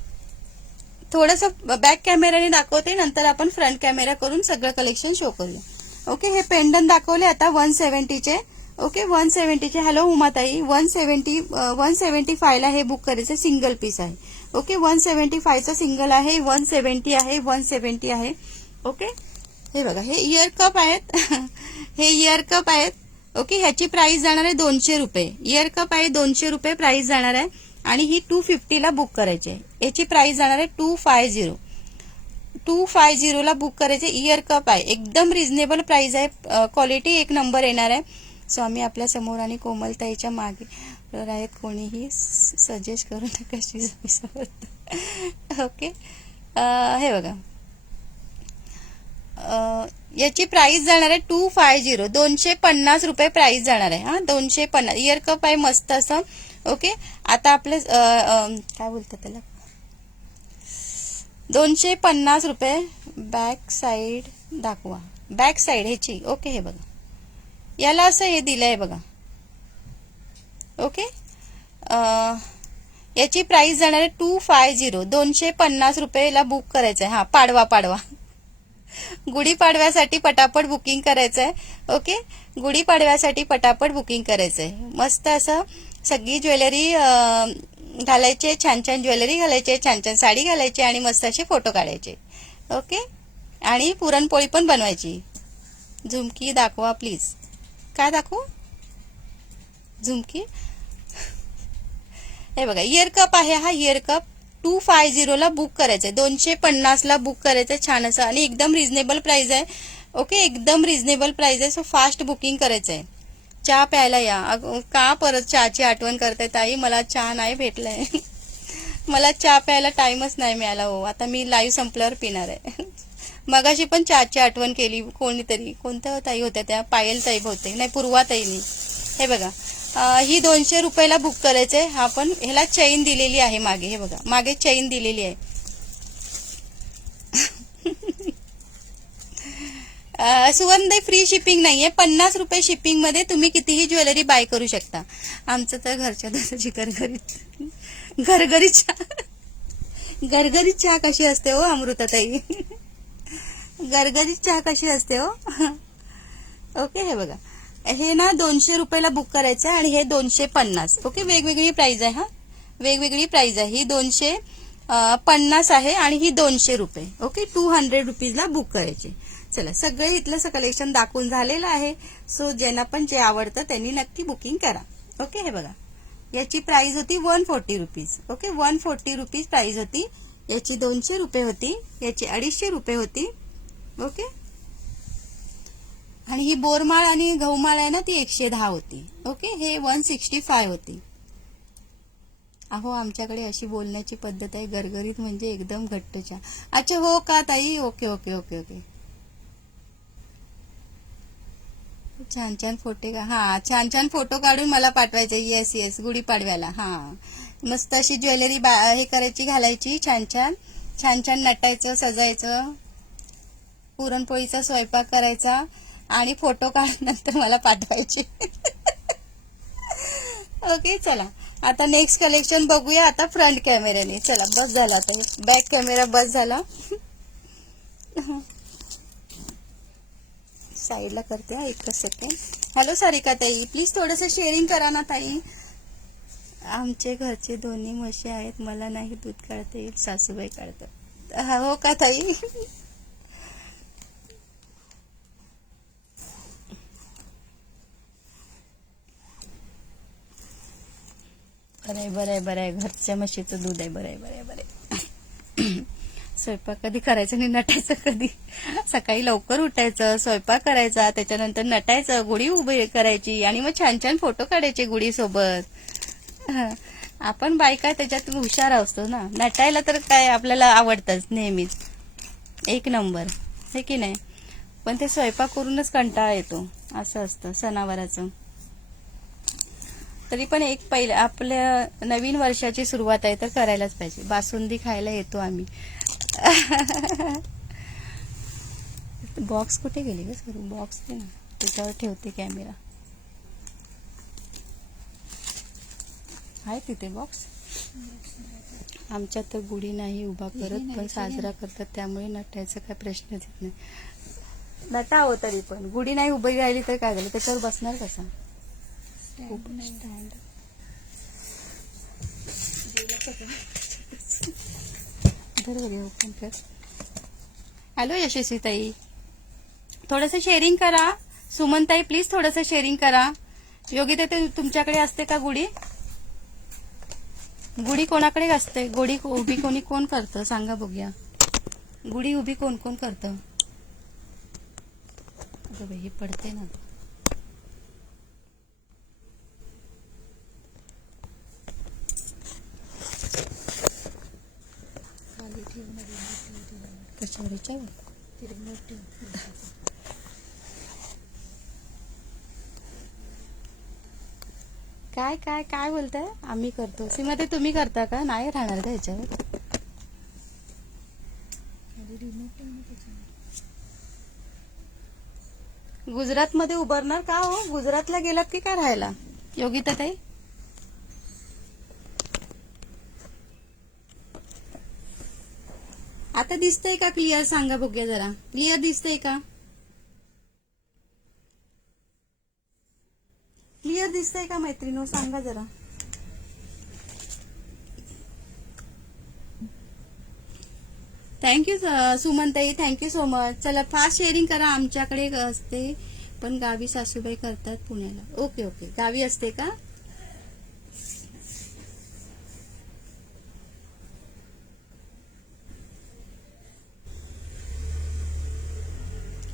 थोडंसं बॅक कॅमेराने दाखवते, नंतर आपण फ्रंट कॅमेरा करून सगळं कलेक्शन शो करूया. ओके, हे पेंडन दाखवले आता 170चे. ओके, 170चे. हॅलो उमाताई, 175 ला हे बुक करायचं, सिंगल पीस आहे. ओके, 175चं सिंगल आहे, 170 आहे, 170 आहे. ओके, हे बघा, हे इयर कप आहेत. हे इयर कप आहेत. ओके, ह्याची प्राइस जाणार आहे 200 रुपये. इयर कप आहे 200 रुपये प्राइस जाणार आहे. आणि ही 250 ला बुक करायची आहे. याची प्राइस जाणार आहे 250 ला बुक करायचे. इयर कप आहे, एकदम रिझनेबल प्राइस आहे. क्वालिटी एक नंबर येणार आहे. स्वामी आपल्या समोर आणि कोमलताईच्या मागे आहेत, कोणीही सजेस्ट करू नका श्री स्वामी समर्थ. ओके, हे बघा, याची प्राइस जाणार आहे 250, 250 रुपये प्राइस जाणार आहे. हा, 250. इयर कप आहे मस्त असं. ओके, आता आपले काय बोलतात त्याला, 250 रुपये. बॅक साइड दाखवा, बॅक साइड ह्याची. ओके, हे बघा, याला असं हे दिलंय बघा. ओके, याची प्राइस जाणार आहे 250, 250 रुपयेला बुक करायचं आहे. हा, पाडवा गुढीपाडव्यासाठी पटापट बुकिंग करायचं आहे. ओके, गुढीपाडव्यासाठी पटापट बुकिंग करायचं आहे. मस्त असं सगळी ज्वेलरी घालायचे, छान छान ज्वेलरी घालायचे, छान छान साडी घालायची आणि मस्त असे फोटो काढायचे. ओके, आणि पुरणपोळी पण बनवायची. झुमकी दाखवा प्लीज. काय दाखवू, झुमकी. हे बघा, इयर कप आहे. हा इयर कप 250 ला बुक करायचंय, 250 ला बुक करायचंय. छान असं आणि एकदम रिझनेबल प्राइस आहे. ओके, एकदम रिझनेबल प्राइस आहे. सो फास्ट बुकिंग करायचंय. चहा प्यायला या. का परत चहाची आठवण करते ताई, मला चहा नाही भेटलाय. मला चहा प्यायला टाइमच नाही मिळाला हो. आता मी लाईव्ह संपल्यावर पिणार आहे. मगाशी पण चहाची आठवण केली कोणीतरी, कोणत्या ताई होत्या त्या, पायल ताई बहुतेक, नाही पूर्वा ताईनी. हे बघा, ही 200 रुपयाला बुक करायचंय. हा पण ह्याला चेन दिलेली आहे मागे. हे बघा, मागे चेन दिलेली आहे. सुवर्णताई, फ्री शिपिंग नाहीये, 50 रुपये शिपिंग मध्ये तुम्ही कितीही ज्वेलरी बाय करू शकता. आमचं तर घरच्या दुधाची घरगरीत चहा कशी असते हो अमृताताई, घरगरीत चहा कशी असते हो. ओके, हे बघा, हे ना 200 रुपयाला बुक करायचं आहे आणि हे 250. ओके, वेगवेगळी प्राइस आहे. हा, वेगवेगळी प्राइस आहे. ही 250 आहे आणि ही 200 रुपये. ओके, 200 रुपीजला बुक करायचे. चला, सगळे इथलं कलेक्शन दाखवून झालेलं आहे. सो ज्यांना पण जे आवडतं त्यांनी नक्की बुकिंग करा. ओके, हे बघा, याची प्राइस होती 140 रुपीज. ओके, 140 रुपीज प्राइस होती. याची 200 रुपये होती, याची 250 रुपये होती. ओके, आणि ही बोरमाळ आणि गहूमाळ आहे ना, ती 110 होती. ओके, हे 165 होती. अहो, आमच्याकडे अशी बोलण्याची पद्धत आहे, गरगरीत म्हणजे एकदम घट्ट चहा. अच्छा, हो का ताई, ओके ओके ओके ओके. छान छान फोटो, हा, छान छान फोटो काढून मला पाठवायचे. येस येस, गुढीपाडव्याला. हा, मस्त अशी ज्वेलरी हे करायची, घालायची, छान छान छान छान नटायचं, सजायचं, पुरणपोळीचा स्वयंपाक करायचा आणि फोटो काढून नंतर मला पाठवायचे. ओके, चला आता नेक्स्ट कलेक्शन बघूया. आता फ्रंट कॅमेऱ्याने. चला, बस झाला आता, बॅक कॅमेरा बस झाला. साईडला करते हा, एकच सेकंड. हॅलो सारिका ताई, प्लीज थोडंसं शेअरिंग करा ना ताई. आमचे घरचे दोन्ही म्हशी आहेत, मला नाही दूध काढता येईल, सासूबाई काढतात. हो का ताई. बरं आहे, घरच्या म्हशीचं दूध आहे. बरं. स्वयंपाक कधी करायचं आणि नटायचं कधी. सकाळी लवकर उठायचं, स्वयंपाक करायचा, त्याच्यानंतर नटायचं, गुढी उभी करायची आणि मग छान छान फोटो काढायचे गुढी सोबत. आपण बायका त्याच्यात हुशार असतो ना. नटायला तर काय आपल्याला आवडतंच नेहमीच, एक नंबर, हे की नाही. पण ते स्वयंपाक करूनच कंटाळा येतो, असं असतं सणावाराचं. तरी पण एक पहिलं आपल्या नवीन वर्षाची सुरुवात आहे तर करायलाच पाहिजे. बासुंदी खायला येतो आम्ही. बॉक्स कुठे गेली ग सर, बॉक्स दे ना, त्याच्यावर ठेवते कॅमेरा. आहे तिथे बॉक्स. आमच्यात तर गुढी नाही उभा करत, पण साजरा करतात, त्यामुळे नटायचा काय प्रश्नच येत नाही. नटा हो तरी पण गुढी नाही उभी राहिली तर काय झालं, त्याच्यावर बसणार कसा? ओपन कर. हॅलो यशस्वी ताई, थोडंसं शेअरिंग करा. सुमन ताई प्लीज थोडंसं शेअरिंग करा. योगिता ताई तुमच्याकडे असते का गुढी? गुढी कोणाकडे असते? गुढी उभी कोण करतं सांगा बघूया. गुढी उभी कोण करतं? अगं बाई, हे पडते ना. कशावर? काय काय काय बोलताय? आम्ही करतो. सीमा ते तुम्ही करता का? नाही राहणार का ह्याच्यावर? गुजरात मध्ये उभारणार का हो? गुजरातला गेलात की काय राहायला योगिता ताई? आता दिसतंय का क्लिअर? सांगा बघूया जरा. क्लिअर दिसतंय का? क्लिअर दिसतंय का मैत्रिणो? सांगा जरा. थँक्यू सुमनताई, थँक्यू सो मच. चला फास्ट शेअरिंग करा. आमच्याकडे असते पण गावी सासूबाई करतात पुण्याला. ओके ओके, गावी असते का?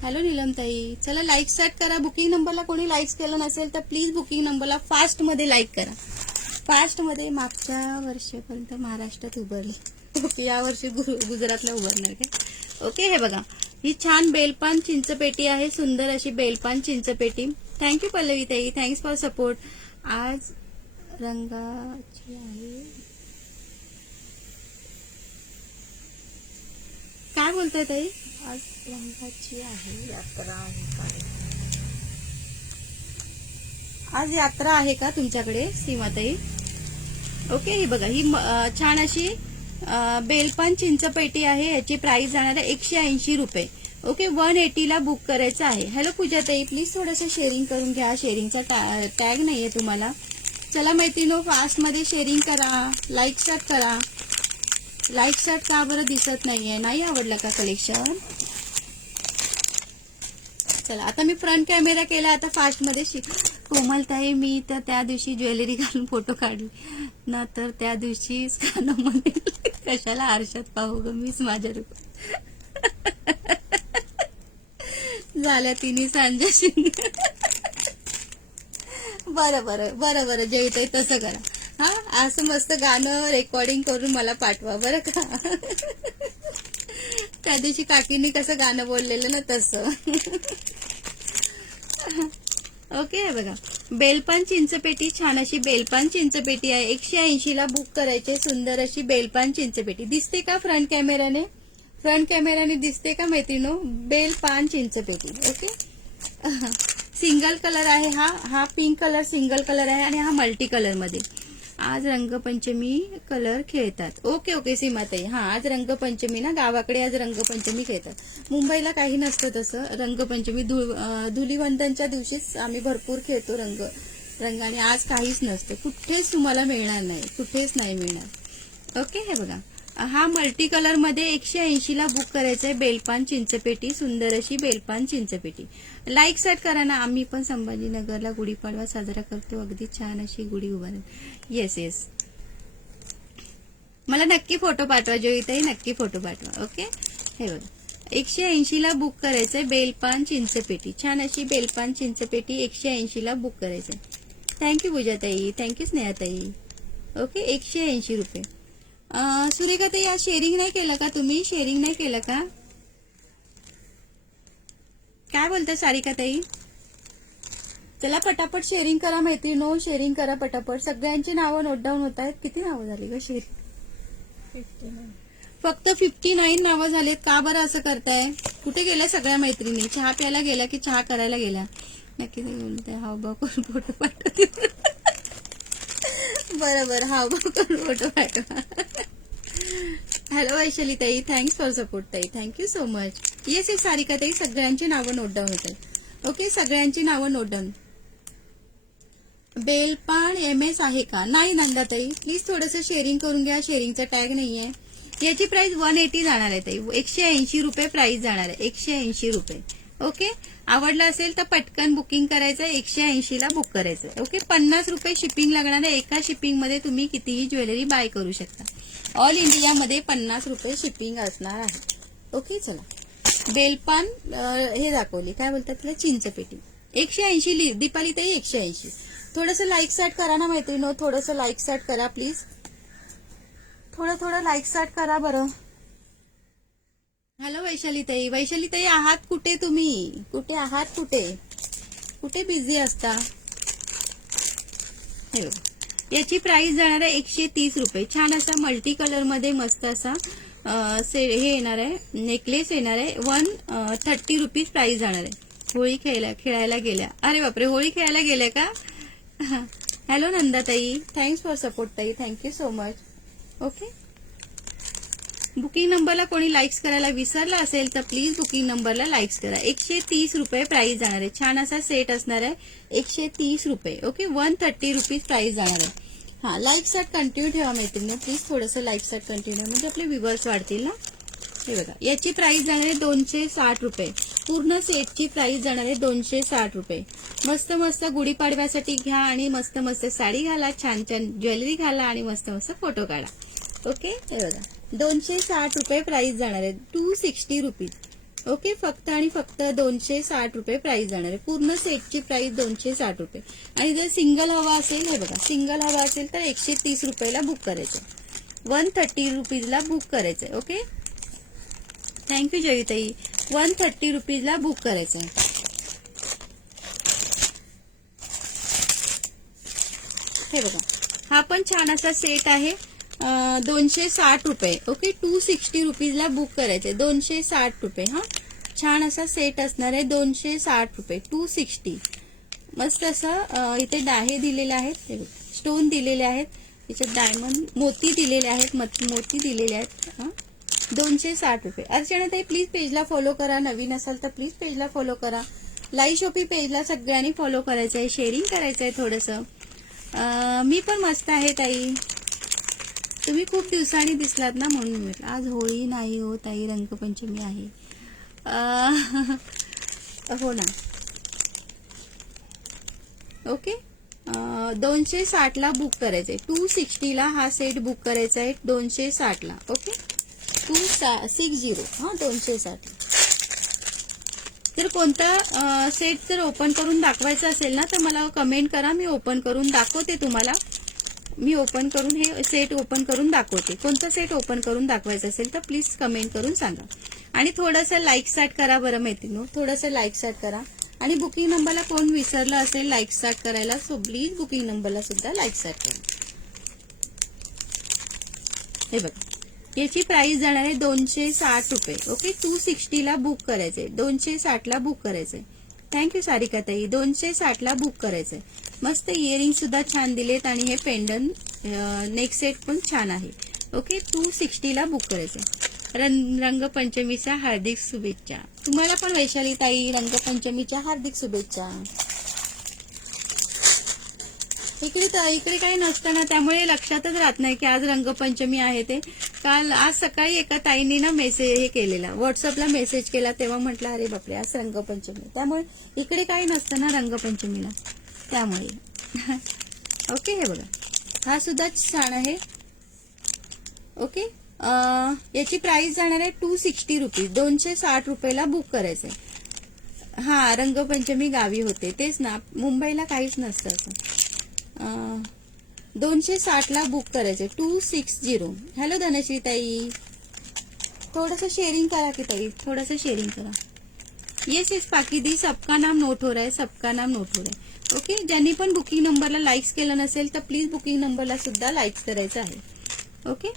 हॅलो नीलमताई, चला लाईक स्टार्ट करा. बुकिंग नंबरला कोणी लाईक केलं नसेल तर प्लीज बुकिंग नंबरला फास्ट मध्ये लाईक करा. फास्ट मध्ये. मागच्या वर्षापर्यंत महाराष्ट्रात उभारली. ओके, या वर्षी गुजरातला उभारणार काय? ओके, हे बघा, ही छान बेलपान चिंचपेटी आहे. सुंदर अशी बेलपान चिंचपेटी. थँक्यू पल्लवी ताई, थँक्स फॉर सपोर्ट. आज रंगाची आहे. काय बोलताय ताई? आज रंगाची आहे, यात्रा आहे. आज यात्रा आहे का तुमच्याकडे सीमाताई? ओके, ही बघा, ही छान अशी बेलपान चिंचपेटी आहे. याची प्राइस जाणार आहे 180 रुपये. ओके, 180 ला बुक करायचं आहे. हॅलो पूजाताई, प्लीज थोडंसं शेअरिंग करून घ्या. शेअरिंगचा टॅग नाहीये तुम्हाला. चला मैत्रिणो, फास्ट मध्ये शेअरिंग करा. लाईक स्टार्ट करा. लाईक स्टार्ट का बरं दिसत नाहीये? नाही आवडलं का कलेक्शन? चला, आता मी फ्रंट कॅमेरा केला. आता फास्ट मध्ये कोमलताई, मी तर त्या दिवशी ज्वेलरी घालून फोटो काढली ना, तर त्या दिवशी कशाला आरशात पाहू ग मीच माझ्या रूपात. झाल्या तिन्ही सांजाशी. बरं जेवताई तसं करा. हा, असं मस्त गाणं रेकॉर्डिंग करून मला पाठवा बरं का. त्या दिवशी काकींनी कसं गाणं बोललेलं ना तसं. ओके, हे बघा, बेलपान चिंचपेटी. छान अशी बेलपान चिंचपेटी आहे. 180 ला बुक करायचे. सुंदर अशी बेलपान चिंचपेटी. दिसते का फ्रंट कॅमेराने? फ्रंट कॅमेराने दिसते का मैत्रिणो? बेलपान चिंचपेटी. ओके, सिंगल कलर आहे. हा पिंक कलर सिंगल कलर आहे आणि हा मल्टी कलर मध्ये. आज रंगपंचमी कलर खेळतात. ओके सीमाताई, हा आज रंगपंचमी ना, गावाकडे आज रंगपंचमी खेळतात. मुंबईला काही नसतं तसं रंगपंचमी. धुलीवंदनच्या दिवशीच आम्ही भरपूर खेळतो रंग आणि आज काहीच नसतं. कुठेच तुम्हाला मिळणार नाही, कुठेच नाही मिळणार. ओके, हे बघा, हा मल्टी कलर मध्ये 180 ला बुक करायचंय. बेलपान चिंचपेटी, सुंदर अशी बेलपान चिंचपेटी. लाईक सेट करा ना. आम्ही पण संभाजीनगरला गुढीपाडवा साजरा करतो. अगदी छान अशी गुढी उभारेल. येस, मला नक्की फोटो पाठवा जोईताई, नक्की फोटो पाठवा. ओके, हे बघा, 180 ला बुक करायचंय. बेलपान चिंचपेटी, छान अशी बेलपान चिंचपेटी 180 ला बुक करायचंय. थँक्यू पूजाताई, थँक्यू स्नेहाताई. ओके, 180 रुपये. सुरेखा ताई, आज शेअरिंग नाही केलं का तुम्ही? शेअरिंग नाही केलं का? काय बोलता सारिका ताई? चला पटापट शेअरिंग करा मैत्रिणो, शेअरिंग करा पटापट. सगळ्यांची नावं नोट डाऊन होत आहेत. किती नावं झाली ग शेअरिंग? फक्त 59 नावं झालेत. का बरं असं करताय? कुठे गेल्या सगळ्या मैत्रिणी? चहा प्यायला गेल्या की चहा करायला गेल्या? नक्की बोलताय. हावभाव करून फोटो पाठवते. बरं हावभाव करून फोटो पाठवा. हॅलो वैशाली ताई, थँक्स फॉर सपोर्ट ताई, thank you so much. Yes yes Sarika ताई, सगळ्यांची नावं नोट डाऊन होतात. ओके, सगळ्यांची नावं नोट डाऊन. बेलपान MS आहे का? नाही नंदाताई, प्लीज थोडंसं शेअरिंग करून घ्या. शेअरिंगचा टॅग नाहीये. याची प्राइस 180 जाणार आहे ताई. 180 रुपये प्राइस जाणार आहे. 180 रुपये. ओके, आवडला असेल तर पटकन बुकिंग करायचं. 180 ला बुक करायचं. ओके, 50 रुपये शिपिंग लागणार आहे. एका शिपिंग मध्ये तुम्ही कितीही ज्वेलरी बाय करू शकता. ऑल इंडियामध्ये 50 रुपये शिपिंग असणार आहे. ओके, चला बेलपान हे दाखवली, काय बोलतात तिला, चिंचपेटी. 180 दीपाली ताई, 180. थोडंसं लाईक स्टार्ट करा ना मैत्रिणीनो, थोडंसं लाईक स्टार्ट करा प्लीज. थोडं लाईक स्टार्ट करा बरं. हॅलो वैशाली ताई, वैशाली ताई आहात कुठे तुम्ही? कुठे आहात? कुठे बिझी असता? हे बघा, याची प्राइस जाणार आहे 130 रुपये. छान असा मल्टी कलर मध्ये मस्त असा हे येणार आहे, नेकलेस येणार आहे. 130 रुपीज प्राइस जाणार आहे. होळी खेळायला गेल्या. अरे बापरे, होळी खेळायला गेल्या का? हॅलो नंदाताई, थँक्स फॉर सपोर्ट ताई, thank you so much. Okay, booking नंबरला कोणी लाईक्स करायला विसरला असेल तर प्लीज बुकिंग नंबरला लाईक्स करा. 130 रुपये प्राइस जाणार आहे. छान असा सेट असणार आहे. 130 रुपये. ओके, 130 रुपीज प्राइस जाणार आहे. हा, लाईक स्टार्ट कंटिन्यू ठेवा मैत्रिणी प्लीज. थोडंसं लाईक स्टार्ट कंटिन्यू म्हणजे आपले व्ह्यूअर्स वाढतील ना. हे बघा, याची प्राइस जाणार आहे 260 रुपये. पूर्ण सेटची प्राइस जाणार आहे 260 रुपये. मस्त मस्त गुढीपाडव्यासाठी घ्या आणि मस्त मस्त साडी घाला, छान छान ज्वेलरी घाला आणि मस्त मस्त फोटो काढा. ओके, हे बघा, 260 रुपये प्राइस जाणार आहे. 260 रुपीज. ओके, फक्त आणि फक्त 260 रुपये प्राइस जाणार आहे. पूर्ण सेटची प्राइस 260 रुपये. आणि जर सिंगल हवा असेल, हे बघा, सिंगल हवा असेल तर 130 रुपयाला बुक करायचं. 130 रुपीजला बुक करायचंय. ओके, थँक्यू जयताई. 130 रुपीजला बुक करायचं आहे. हे बघा, हा पण छान असा सेट आहे. 260 रुपये. ओके, 260 रुपीजला बुक करायचंय. 260 रुपये. हा, छान असा सेट असणार आहे. 260 रुपये. 260. मस्त असं इथे डाहे दिलेले आहेत, स्टोन दिलेले आहेत, त्याच्यात डायमंड मोती दिलेले आहेत, मोती दिलेले आहेत. हा, 260 रुपये. अर्चनाताई प्लीज पेजला फॉलो करा. नवीन असाल तर प्लीज पेजला फॉलो करा. लाईव्ह शॉपिंग पेजला सगळ्यांनी फॉलो करायचं आहे, शेअरिंग करायचं आहे थोडंसं. मी पण मस्त आहे ताई. तुम्ही खूप दिवसांनी दिसलात ना म्हणून म्हटलं. आज होळी नाही हो ताई, रंगपंचमी आहे. हो ना. ओके, 260 ला बुक करायचंय. 260 ला हा सेट बुक करायचा आहे. 260 ला. ओके, 260. हा, 260. जर कोणता सेट जर ओपन करून दाखवायचा असेल ना तर मला कमेंट करा. मी ओपन करून दाखवते तुम्हाला. मी ओपन करून हे सेट ओपन करून दाखवते. कोणता सेट ओपन करून दाखवायचा असेल तर प्लीज कमेंट करून सांगा. आणि थोडंसं लाईक स्टार्ट करा बरं मैत्रिणी, थोडंसं लाईक स्टार्ट करा. आणि बुकिंग नंबरला कोण विसरलं असेल लाईक स्टार्ट करायला, सो प्लीज बुकिंग नंबरला सुद्धा लाईक स्टार्ट करा. हे बघा, याची प्राइस जाणार आहे 260 रुपये. ओके, 260 ला बुक करायचंय. 260 ला बुक करायचंय. थँक्यू सारिका ताई. 260 ला बुक करायचंय. मस्त इयरिंग सुद्धा छान दिलेत आणि हे पेंडन नेक सेट पण छान आहे. ओके, 260 ला बुक करायचंय. रंगपंचमीच्या हार्दिक शुभेच्छा. तुम्हाला पण वैशाली ताई रंगपंचमीच्या हार्दिक शुभेच्छा. इकडे काही नसतं ना, त्यामुळे लक्षातच राहत नाही की आज रंगपंचमी आहे ते. आज सकाळी एका ताईने ना मेसेज हे केलेला, व्हॉट्सअपला मेसेज केला, तेव्हा म्हटलं अरे बापरे आज रंगपंचमी. त्यामुळे इकडे काही नसतं ना रंगपंचमीला, त्यामुळे. ओके, हे बघा, हा सुद्धा छान आहे. ओके, याची प्राइस जाणार आहे 260 रुपीज. 260 रुपयाला बुक करायचंय. हा, रंगपंचमी गावी होते तेच ना, मुंबईला काहीच नसतं असं. 260 ला बुक करायचंय. 260. हॅलो धनश्री ताई, थोडंसं शेअरिंग करा की ताई, थोडंसं शेअरिंग करा. येस येस पाकीदी, सबका नाम नोट हो रहा है, सबका नाम नोट हो रहा है. ओके, ज्यांनी पण बुकिंग नंबरला लाईक्स केलं नसेल तर प्लीज बुकिंग नंबरला सुद्धा लाईक्स करायचं आहे. ओके,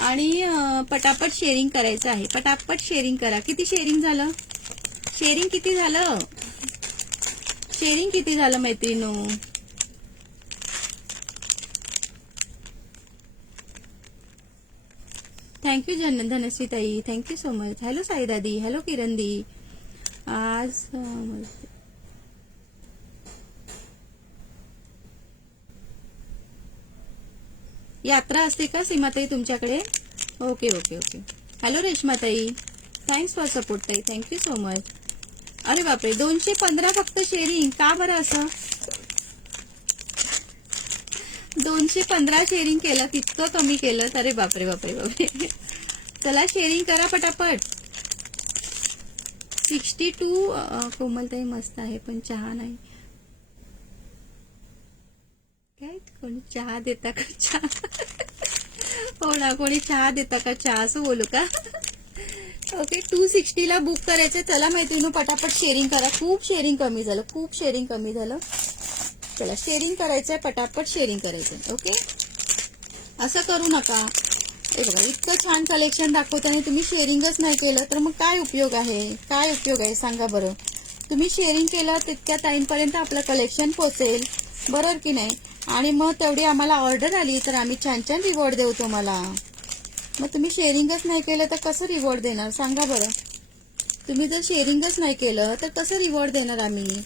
आणि पटापट शेअरिंग करायचं आहे. पटापट शेअरिंग करा. किती शेअरिंग झालं? शेअरिंग किती झालं? शेअरिंग किती झालं मैत्रिणो? थँक्यू धनश्री ताई, thank you so much. Hello Sai दादी, हॅलो किरण दी. आज यात्रा असते का सीमाताई तुमच्याकडे? Okay okay okay. हॅलो रेश्माताई, थँक्स फॉर सपोर्ट ताई, थँक्यू सो मच. अरे बापरे, 215 फक्त शेअरिंग, का बरं असं? 215 शेअरिंग केलं, तितकं कमी केलं. अरे बापरे बापरे बापरे. चला शेअरिंग करा पटापट. 62 कोमलताई मस्त आहे पण चहा नाही. काय कोणी चहा देता का? चहा हो ना, कोणी चहा देता का? चहा असं बोलू का? ओके, 260 ला बुक करायचं. चला मैत्रिणी पटापट शेअरिंग करा. खूप शेअरिंग कमी झालं, खूप शेअरिंग कमी झालं. चला शेअरिंग करायचंय, पटापट शेअरिंग करायचंय. ओके, असं करू नका. हे बघा, इतकं छान कलेक्शन दाखवताना तुम्ही शेअरिंगच नाही केलं तर मग काय उपयोग आहे? काय उपयोग आहे सांगा बरं. तुम्ही शेअरिंग केलं तितक्या टाईमपर्यंत आपलं कलेक्शन पोहोचेल, बरोबर की नाही? आणि मग तेवढी आम्हाला ऑर्डर आली तर आम्ही छान छान रिवॉर्ड देऊ तुम्हाला. मग तुम्ही शेअरिंगच नाही केलं तर कसं रिवॉर्ड देणार सांगा बरं. तुम्ही जर शेअरिंगच नाही केलं तर कसं रिवॉर्ड देणार आम्ही?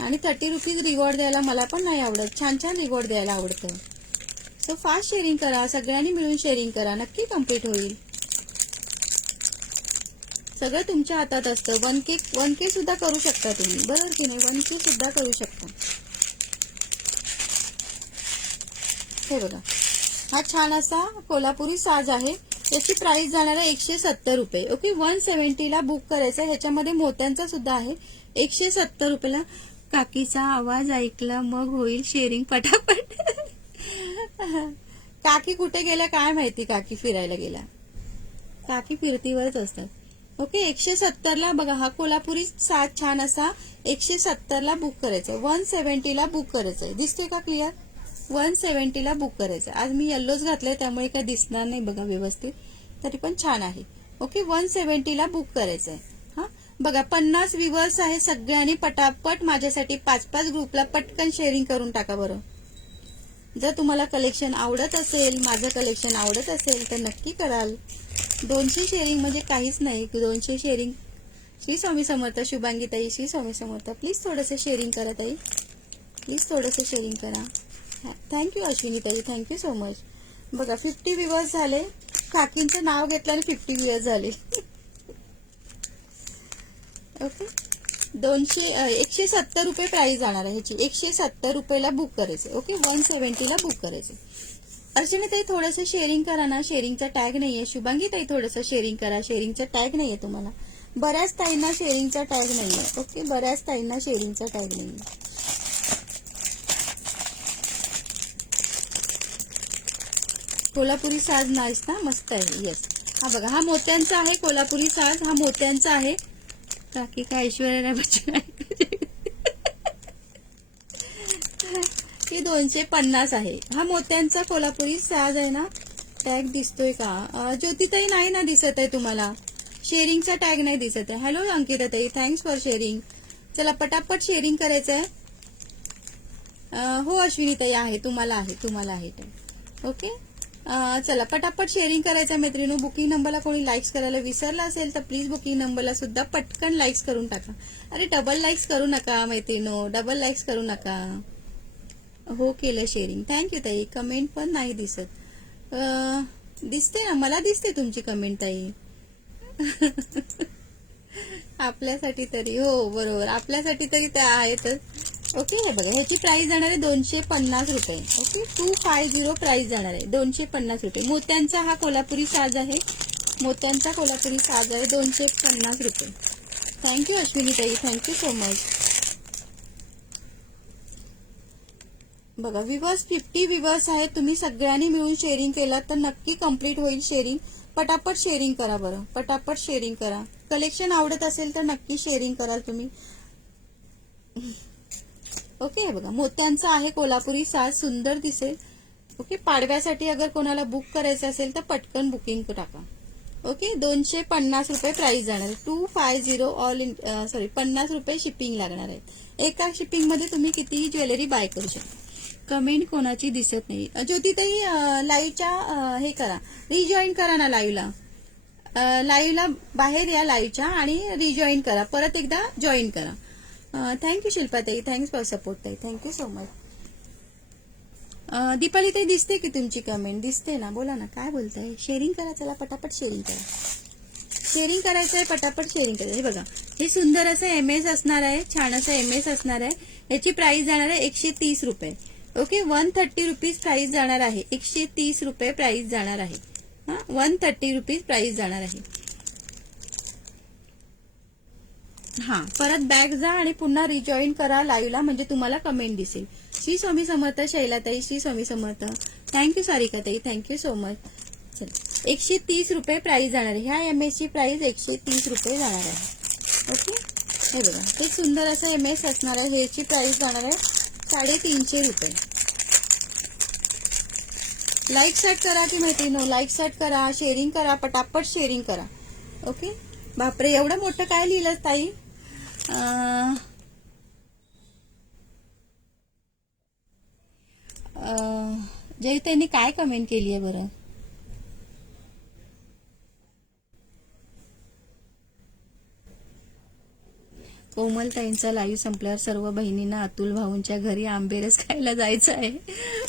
आणि 30 रुपीज रिवॉर्ड द्यायला मला पण नाही आवडत, छान छान रिवॉर्ड द्यायला आवडतं. सो फास्ट शेअरिंग करा, सगळ्यांनी मिळून शेअरिंग करा, नक्की कम्प्लीट होईल. सगळं तुमच्या हातात असतं. 1K सुद्धा करू शकता तुम्ही, बरोबर की नाही? 1K सुद्धा करू शकता. हे बघा, हा छान असा कोल्हापुरी साज आहे. याची प्राइस जाणार आहे 170 रुपये. ओके, 170 ला बुक करायचं. ह्याच्यामध्ये मोत्यांचा सुद्धा आहे. 170 रुपयाला. काकीचा आवाज ऐकला मग होईल शेअरिंग पटापट. काकी कुठे गेल्या काय माहिती? काकी फिरायला गेल्या. काकी फिरतीवरच असतात. ओके, 170 ला बघा, हा कोल्हापुरी साज छान असा 170 ला बुक करायचं. 170 ला बुक करायचंय. दिसतोय का क्लिअर? 170 ला बुक करायचं. आज मी येल्लोच घातलंय त्यामुळे काय दिसणार नाही बघा व्यवस्थित, तरी पण छान आहे. ओके, 170 ला बुक करायचंय. हा बघा, 50 व्ह्यूअर्स आहे. सगळ्यांनी पटापट माझ्यासाठी 5-5 ग्रुपला पटकन शेअरिंग करून टाका बरं. जर तुम्हाला कलेक्शन आवडत असेल, माझं कलेक्शन आवडत असेल तर नक्की कराल. 200 शेअरिंग म्हणजे काहीच नाही. 200 शेअरिंग. श्री स्वामी समर्थ शुभांगी ताई, श्री स्वामी समर्थ. प्लीज थोडंसं शेअरिंग करा ताई, प्लीज थोडंसं शेअरिंग करा. थँक्यू अश्विनी ताई, थँक्यू सो मच. बघा, 50 व्ह्यूअर्स झाले. काकींचं नाव घेतलं आणि 50 व्ह्यूअर्स झाले. ओके, 170 रुपये प्राइस जाणार आहे ह्याची. 170 रुपयाला बुक करायचे. ओके, 170 ला बुक करायचे. अर्चना ताई थोडंसं शेअरिंग करा ना, शेअरिंगचा टॅग नाहीये. शुभांगी ताई थोडंसं शेअरिंग करा, शेअरिंगचा टॅग नाहीये तुम्हाला. बऱ्याच ताईंना शेअरिंगचा टॅग नाहीये. ओके, बऱ्याच ताईंना शेअरिंगचा टॅग नाहीये. कोल्हापुरी साज नाईस ना, मस्त आहे. येस, हा बघा, हा मोत्यांचा आहे. कोल्हापुरी साज हा मोत्यांचा आहे. काकी काय ऐश्वर्या बच्चन ही 250 आहे. हा मोत्यांचा कोल्हापुरी साज आहे ना. टॅग दिसतोय का ज्योतिताई? नाही ना दिसत आहे तुम्हाला, शेअरिंगचा टॅग नाही दिसत आहे. हॅलो अंकिता ताई, थँक्स फॉर शेअरिंग. चला पटापट शेअरिंग करायचंय. हो अश्विनी ताई आहे, तुम्हाला आहे टॅग. ओके, चला पटापट शेअरिंग करायचं मैत्रिणी. बुकिंग नंबरला कोणी लाईक्स करायला विसरला असेल तर प्लीज बुकिंग नंबरला सुद्धा पटकन लाईक्स करून टाका. अरे डबल लाईक्स करू नका मैत्रिणो, डबल लाईक्स करू नका. हो केलं शेअरिंग, थँक्यू ताई. कमेंट पण नाही दिसत. दिसते ना, मला दिसते तुमची कमेंट ताई. आपल्यासाठी तरी, हो बरोबर, आपल्यासाठी तरी त्या आहेतच. ओके, हे बघा, ह्याची प्राइस जाणार आहे 250 रुपये. ओके, 250 प्राइस जाणार आहे 250 रुपये. मोत्यांचा हा कोल्हापुरी साज आहे. मोत्यांचा कोल्हापुरी साज आहे 250 रुपये. थँक्यू अश्विनी ताई, थँक्यू सो मच. बघा व्ह्यूअर्स, 50 व्ह्यूअर्स आहेत. तुम्ही सगळ्यांनी मिळून शेअरिंग केला तर नक्की कम्प्लीट होईल शेअरिंग. पटापट शेअरिंग करा बरं, पटापट शेअरिंग करा. कलेक्शन आवडत असेल तर नक्की शेअरिंग कराल तुम्ही. ओके, हे बघा, मोत्यांचा आहे कोल्हापुरी साज, सुंदर दिसेल. ओके, पाडव्यासाठी अगर कोणाला बुक करायचं असेल तर पटकन बुकिंग टाका. ओके, 250 रुपये प्राइस जाणार आहे. 250 ऑल 50 रुपये शिपिंग लागणार आहे. एका शिपिंग मध्ये तुम्ही कितीही ज्वेलरी बाय करू शकता. कमेंट कोणाची दिसत नाही. ज्योतिताई लाईव्हच्या हे करा, रिजॉईन करा ना लाईव्हला. लाईव्हला बाहेर या लाईव्हच्या आणि रिजॉईन करा, परत एकदा जॉईन करा. थँक्यू शिल्पाताई, थँक्स फॉर सपोर्ट ताई, थँक्यू सो मच. दीपाली ताई दिसते की तुमची कमेंट? दिसते ना, बोला ना, काय बोलताय? शेअरिंग करा, चला पटापट शेअरिंग करा. शेअरिंग करायचं आहे, पटापट शेअरिंग करायचं. हे बघा, हे सुंदर असं MS असणार आहे, छान असं MS असणार आहे. याची प्राइस जाणार आहे 130 रुपये. ओके, 130 रुपीज प्राइस जाणार आहे. 130 रुपये प्राइस जाणार आहे. 130 रुपीज प्राइस जाणार आहे. हा, परत बॅक जा आणि पुन्हा रिजॉईन करा लाईव्हला, म्हणजे तुम्हाला कमेंट दिसेल. श्री स्वामी समर्थ शैलाताई, श्री स्वामी समर्थ. थँक्यू सारिकाताई, थँक्यू सो मच. चला, 130 रुपये प्राइस जाणार आहे. ह्या MS ची प्राइस 130 रुपये जाणार आहे. ओके, हे बघा, ते सुंदर असं MS असणार आहे. ह्याची प्राइस जाणार आहे 350 रुपये. लाईक सेट करा की मैत्रिणी, लाईक सेट करा, शेअरिंग करा, पटापट शेअरिंग करा. ओके, बापरे, एवढं मोठं काय लिहिलं ताई? जय, त्यांनी काय कमेंट केली आहे बरं? कोमलताईंचा लाईव्ह संपल्यावर सर्व बहिणींना अतुल भाऊंच्या घरी आंबेरस खायला जायचं आहे,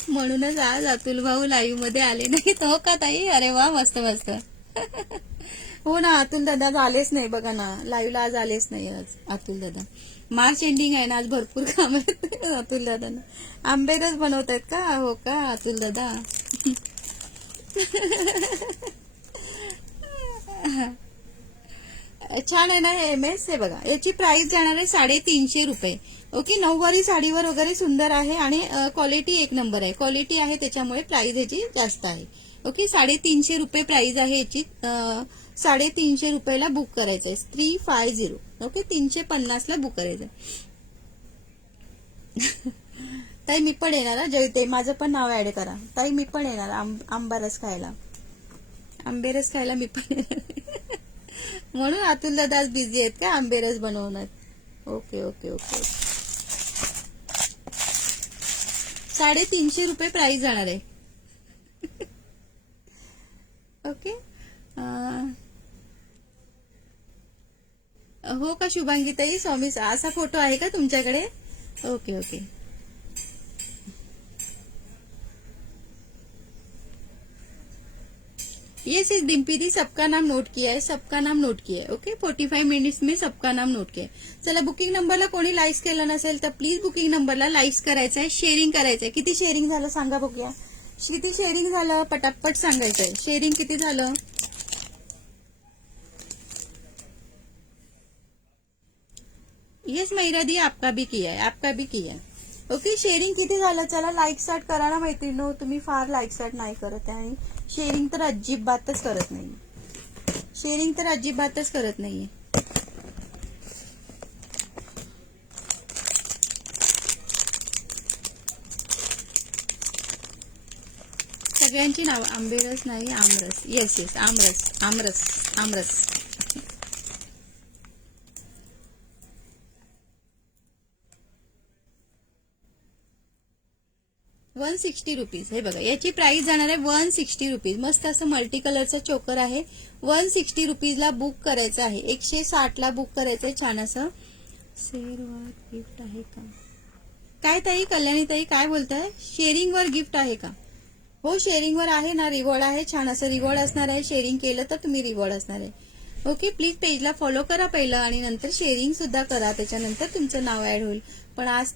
म्हणूनच आज अतुल भाऊ लाईव्ह मध्ये आले नाहीत. हो का ताई? अरे वा, मस्त मस्त. हो ना, अतुल दादा आज आलेच नाही बघा ना, लाईव्हला आज आलेच नाही. आज अतुल दादा, मार्च एंडिंग आहे ना, आज भरपूर काम आहेत अतुल दादांना. आंबेरस बनवत आहेत का? हो का अतुल दादा? छान आहे ना हे MS. हे बघा, याची प्राइस जाणार आहे 350 रुपये. ओके, नऊवारी साडीवर वगैरे सुंदर आहे आणि क्वालिटी एक नंबर आहे. क्वालिटी आहे त्याच्यामुळे प्राइस याची जास्त आहे. ओके, 350 रुपये प्राइस आहे याची. 350 रुपयाला बुक करायचं आहे. 350. ओके, 350 ला बुक करायचं. ताई मी पण येणार, जयते, माझं पण नाव ऍड करा ताई. मी पण येणार आंबारस खायला, आंबेरस खायला मी पण येणार. म्हणून अतुल दादा आज बिझी आहेत का आंबेरस बनवणार? Okay okay okay. 350 रुपये प्राइस जाणार आहे. ओके, हो का शुभांगीताई? स्वामी असा फोटो आहे का तुमच्याकडे? Okay okay. Yes yes Dimpy दी, सबका नाम नोट किया है, सबका नाम नोट किया है. ओके, 45 मिनिट्स में सबका नाम नोट किया है. चला, बुकिंग नंबरला कोणी लाईक्स केलं नसेल तर प्लीज बुकिंग नंबरला लाईक्स करायचं आहे, शेअरिंग करायचं आहे. किती शेअरिंग झालं सांगा बघूया. किती शेअरिंग झालं पटापट सांगायचं आहे. शेअरिंग किती झालं? यस मैरा दी, आपका भी किया है, आपका भी किया है. ओके, शेअरिंग किती झालं? चला, लाईक स्टार्ट करा ना मैत्रिणी. तुम्ही फार लाईक स्टार्ट नाही करत आहे आणि शेअरिंग तर अजिबातच करत नाही. शेअरिंग तर अजिबातच करत नाहीये. सगळ्यांची नाव. आंबेरस नाही, आमरस. येस येस, आमरस आमरस आमरस. ₹160. हे बघा, याची प्राइस जाणार आहे ₹160. मस्त असं मल्टी कलरचं चोकर आहे. ₹160 ला बुक करायचं आहे. 160 ला बुक करायचंय. छान असं शेअरवर गिफ्ट आहे का? काय ताई? कल्याणी ताई काय बोलताय? शेअरिंग वर गिफ्ट आहे का? हो, शेअरिंग वर आहे ना, रिवॉर्ड आहे. छान असं रिवॉर्ड असणार आहे. शेअरिंग केलं तर तुम्ही रिवॉर्ड असणार आहे. ओके, प्लीज पेजला फॉलो करा पहिलं आणि नंतर शेअरिंग सुद्धा करा, त्याच्यानंतर तुमचं नाव ऍड होईल. पण आज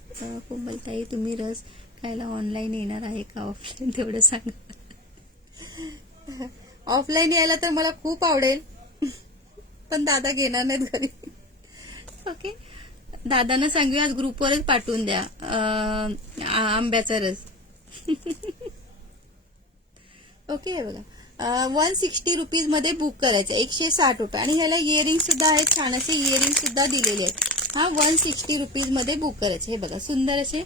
कोमलताई तुम्ही रस खायला ऑनलाईन येणार आहे का ऑफलाईन, तेवढं सांगा. ऑफलाईन यायला तर मला खूप आवडेल, पण दादा घेणार नाहीत घरी. ओके, दादांना सांगूया आज ग्रुपवरच पाठवून द्या आंब्याचा रस. ओके, हे बघा, ₹160 मध्ये बुक करायचं. 160 रुपये. आणि ह्याला इयरिंग सुद्धा आहेत, छान असे इयरिंग सुद्धा दिलेले आहेत. हा, ₹160 मध्ये बुक करायचे. हे बघा, सुंदर असे.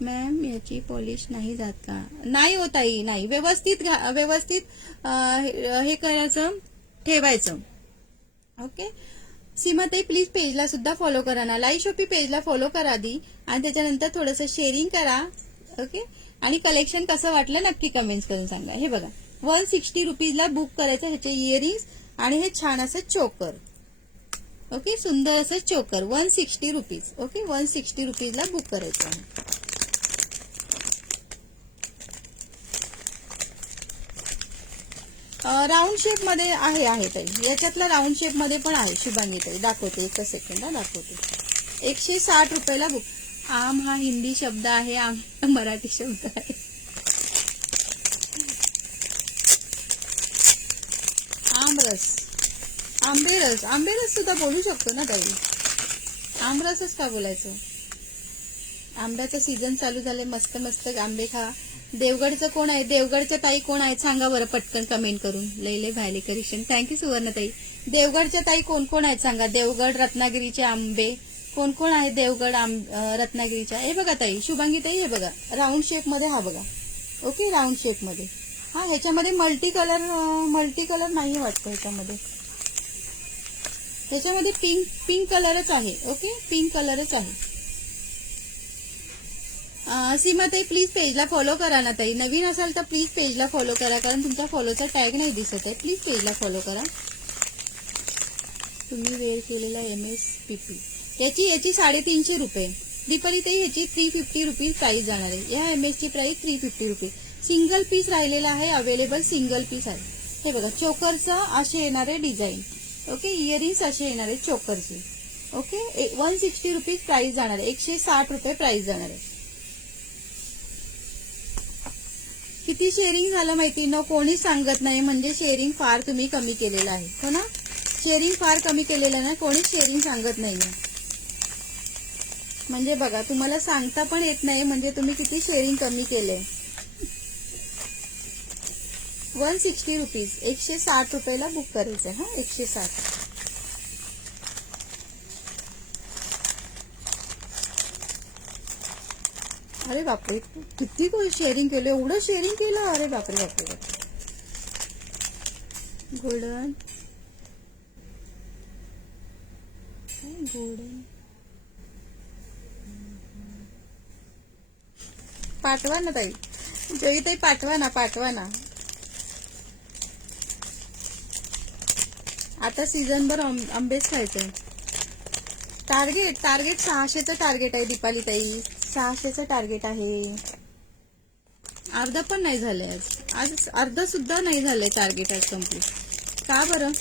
मॅम याची पॉलिश नाही जात का? नाही होताही नाही. व्यवस्थित हे करायचं, ठेवायचं. ओके, सीमाताई प्लीज पेजला सुद्धा फॉलो करा ना. लाईव्ह शॉपी पेजला फॉलो करा आधी आणि त्याच्यानंतर थोडंसं शेअरिंग करा. ओके, आणि कलेक्शन कसं वाटलं नक्की कमेंट्स करून सांगा. हे बघा 160 रुपीजला बुक करायचं ह्याचे इयरिंग्स आणि हे छान असं चोकर. ओके, सुंदर असं चोकर 160 रुपीज. ओके, 160 रुपीजला बुक करायचं आहे. राऊंड शेप मध्ये आहे ताई, याच्यातला राऊंड शेप मध्ये पण आहे शुभांगी ताई. दाखवते, एकच सेकंड दाखवते. 160 रुपयाला बुक. आम हा हिंदी शब्द आहे, आम मराठी शब्द आहे. आमरस, आंबेरस, आंबेरस सुद्धा बोलू शकतो ना ताई. आमरसच का बोलायचं. आंब्याचं सीझन चालू झाले, मस्त मस्त आंबे खा. देवगडचं कोण आहे, देवगडच्या ताई कोण आहेत सांगा बरं पटकन कमेंट करून. लय भायले करिशन. थँक्यू सुवर्ण ताई. देवगडच्या ताई कोण कोण आहेत सांगा. देवगड रत्नागिरीचे आंबे कोण कोण आहेत. देवगड रत्नागिरीच्या. हे बघा ताई, शुभांगी ताई, हे बघा राऊंड शेप मध्ये हा बघा. ओके, राऊंड शेप मध्ये हा. ह्याच्यामध्ये मल्टी कलर नाही वाटतं ह्याच्यामध्ये पिंक कलरच आहे. ओके, पिंक कलरच आहे. सीमाताई प्लीज पेजला फॉलो करा ना ताई. नवीन असाल तर प्लीज पेजला फॉलो करा, कारण तुमच्या फॉलोचा टॅग नाही दिसत आहे. प्लीज पेजला फॉलो करा. तुम्ही वेअर केलेला MSPP याची 350 रुपये. दीपाली ताई ह्याची 350 रुपीज प्राइस जाणार आहे. या MS ची प्राइस 350 रुपीज. सिंगल पीस राहिलेला आहे, अवेलेबल सिंगल पीस आहे. हे बघा चोकरचं असे येणारे डिझाईन. ओके, इयरिंग्स असे येणारे चोकरचे. ओके, 160 रुपीज प्राइस जाणार आहे. 160 रुपये प्राइस जाणार आहे. किती शेअरिंग झालं माहिती न, कोणीच सांगत नाही. म्हणजे शेअरिंग फार तुम्ही कमी केलेलं आहे, हो ना. शेअरिंग फार कमी केलेलं ना, कोणीच शेअरिंग सांगत नाहीये. म्हणजे बघा, तुम्हाला सांगता पण येत नाही म्हणजे तुम्ही किती शेअरिंग कमी केले. 160 रुपीज, 160 रुपयाला बुक करायचंय. हा, 160. अरे बापरे, किती शेअरिंग केलं, एवढं शेअरिंग केलं. अरे बापरे बापरे बापरे. गोल्डन पाठवा ना ताई, जोई ताई पाठवा ना. आता सीझनभर आंबेच खायचंय. टार्गेट 600चं टार्गेट आहे दीपाली ताई. 600चं टार्गेट आहे. अर्धा पण नाही झालंय आज अर्धा सुद्धा नाही झालंय टार्गेट आज कम्प्लीट. का बरं,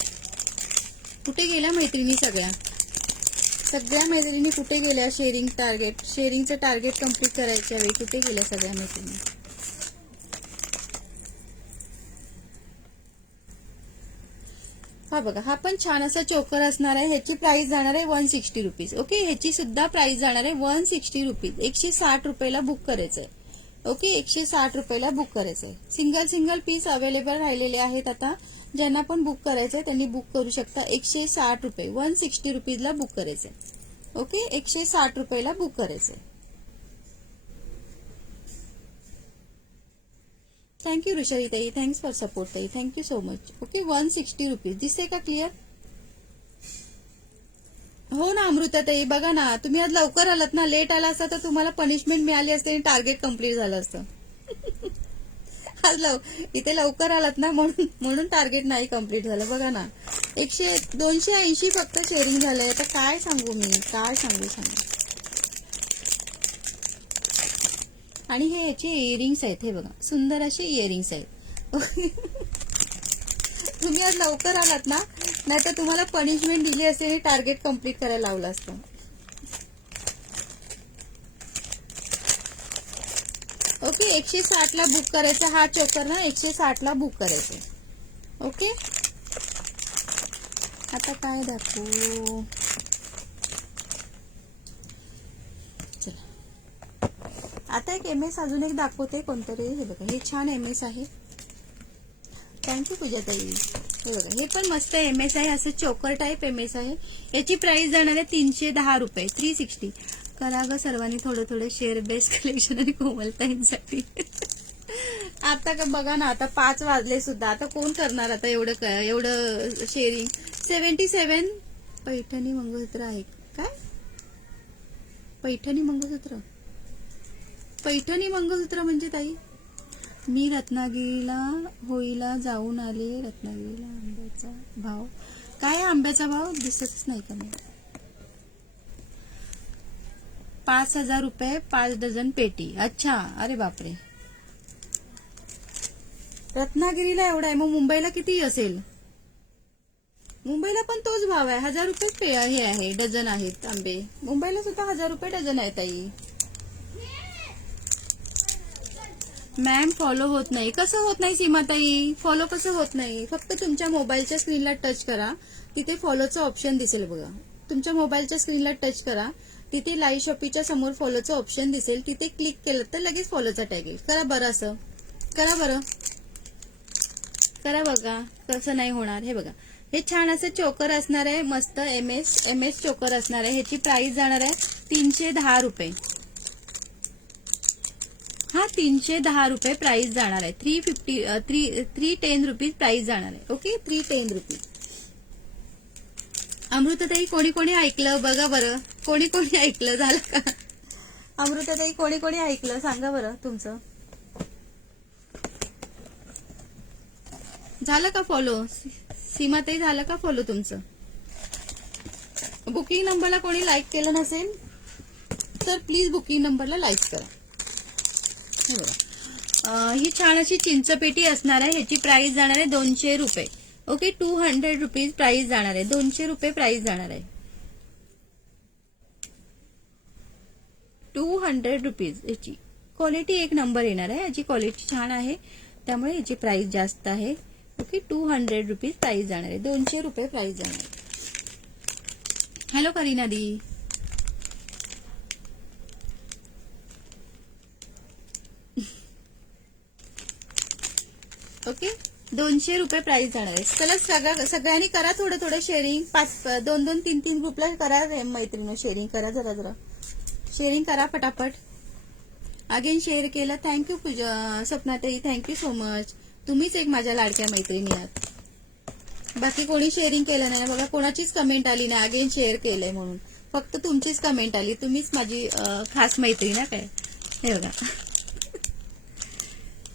कुठे गेल्या मैत्रिणी सगळ्या मैत्रिणी कुठे गेल्या. शेअरिंगचं टार्गेट कम्प्लीट करायच्या वेळी कुठे गेल्या सगळ्या मैत्रिणी. हा बघा, हा पण छान असा चोकर असणार आहे. ह्याची प्राइस जाणार आहे 160 रुपीज. ओके, ह्याची सुद्धा प्राइस जाणार आहे 160 रुपीज. 160 रुपयाला बुक करायचंय. ओके, 160 रुपयाला बुक करायचंय. सिंगल पीस अवेलेबल राहिलेले आहेत. आता ज्यांना पण बुक करायचंय त्यांनी बुक करू शकता. 160 रुपये, 160 रुपीजला बुक करायचंय. ओके, 160 रुपयाला बुक करायचंय. थँक्यू ऋषाली ताई, थँक्स फॉर सपोर्ट ताई, thank you so much. Okay, 160 rupees. दिसते का क्लिअर. हो ना अमृता ताई, बघा ना, तुम्ही आज लवकर आलात ना. लेट आला असता तर तुम्हाला पनिशमेंट मिळाली असते आणि टार्गेट कम्प्लीट झालं असतं. आज इथे लवकर आलात ना, म्हणून टार्गेट नाही कम्प्लीट झालं. बघा ना, 280 फक्त शेअरिंग झालंय. आता काय सांगू मी, काय सांगू. आणि हे याचे इयरिंग्स आहेत. हे बघा, सुंदर असे इयरिंग्स आहेत. तुम्ही आज लवकर आलात ना, नाहीतर तुम्हाला पनिशमेंट दिली असते आणि टार्गेट कम्प्लीट करायला लावलं असतं. ओके, 160 ला बुक करायचं. हा चोकर ना 160 ला बुक करायचं. ओके, आता काय दाखवू. आता एक MS अजून एक दाखवते कोणतरी. हे बघा, हे छान MS आहे. थँक्यू पूजा ताई. हे बघा, हे पण मस्त MS आहे. असं चोकर टाईप MS आहे. याची प्राइस जाणार आहे 310 रुपये. 360. करा ग सर्वांनी थोडं शेअर. बेस्ट कलेक्शन आणि कोमलताईंसाठी. आता का बघा ना, आता 5 वाजले सुद्धा. आता कोण करणार आता एवढं शेअरिंग. 77 पैठणी मंगळसूत्र आहे काय. पैठणी मंगळसूत्र पैठणी मंगळसूत्र म्हणजे ताई, मी रत्नागिरीला होळीला जाऊन आले. रत्नागिरीला आंब्याचा भाव काय आहे? आंब्याचा भाव दिसतच नाही का मला. 5,000 रुपये 5 डझन पेटी. अच्छा, अरे बापरे, रत्नागिरीला एवढा आहे. मग मुंबईला किती असेल? मुंबईला पण तोच भाव आहे. 1,000 रुपये हे आहे, डझन आहेत आंबे. मुंबईला सुद्धा 1,000 रुपये डझन आहे ताई. मॅम फॉलो होत नाही. कसं होत नाही सीमाताई? फॉलो कसं होत नाही? फक्त तुमच्या मोबाईलच्या स्क्रीनला टच करा, तिथे फॉलोचं ऑप्शन दिसेल बघा. तुमच्या मोबाईलच्या स्क्रीनला टच करा, तिथे लाईव्ह शॉपीच्या समोर फॉलोचं ऑप्शन दिसेल, तिथे क्लिक केलं तर लगेच फॉलोचा टॅग येईल. करा बरं, असं करा बरं, करा बघा. कसं नाही होणार हे बघा. हे छान असं चोकर असणार आहे, मस्त एम एस चोकर असणार आहे. ह्याची प्राइस जाणार आहे 310 रुपये. हा 310 रुपये प्राइस जाणार आहे. 310 रुपीज प्राइस जाणार आहे. Okay, 310 rupees. अमृताताई कोणी कोणी ऐकलं बघा बरं, कोणी कोणी ऐकलं झालं का? अमृताताई कोणी कोणी ऐकलं सांगा बरं तुमचं. झालं का फॉलो? सीमाताई झालं का फॉलो तुमचं? बुकिंग नंबरला कोणी लाईक केलं नसेल तर प्लीज बुकिंग नंबरला लाईक करा. हे बघा, ही छान अशी चिंचपेटी असणार आहे. ह्याची प्राइस जाणार आहे 200 रुपये. ओके, 200 रुपीज प्राइस जाणार आहे. 200 रुपये प्राइस जाणार आहे. 200 रुपीज. याची क्वालिटी एक नंबर येणार आहे. याची क्वालिटी छान आहे, त्यामुळे याची प्राइस जास्त आहे. ओके, 200 रुपीज प्राइस जाणार आहे. 200 रुपये प्राइस जाणार आहे. हॅलो करीना दी. ओके, 200 रुपये प्राइस जाणार आहे. चला सगळ्यांनी करा थोडं थोडं शेअरिंग. 2-2, 3-3 ग्रुपला करा मैत्रिणी. शेअरिंग करा, जरा शेअरिंग करा पटापट. अगेन शेअर केलं. थँक्यू सपनाताई, थँक्यू सो मच. तुम्हीच एक माझ्या लाडक्या मैत्रिणी आहात. बाकी कोणी शेअरिंग केलं नाही बघा. कोणाचीच कमेंट आली नाही अगेन शेअर केलंय म्हणून. फक्त तुमचीच कमेंट आली. तुम्हीच माझी खास मैत्रीण आहे काय. हे बघा,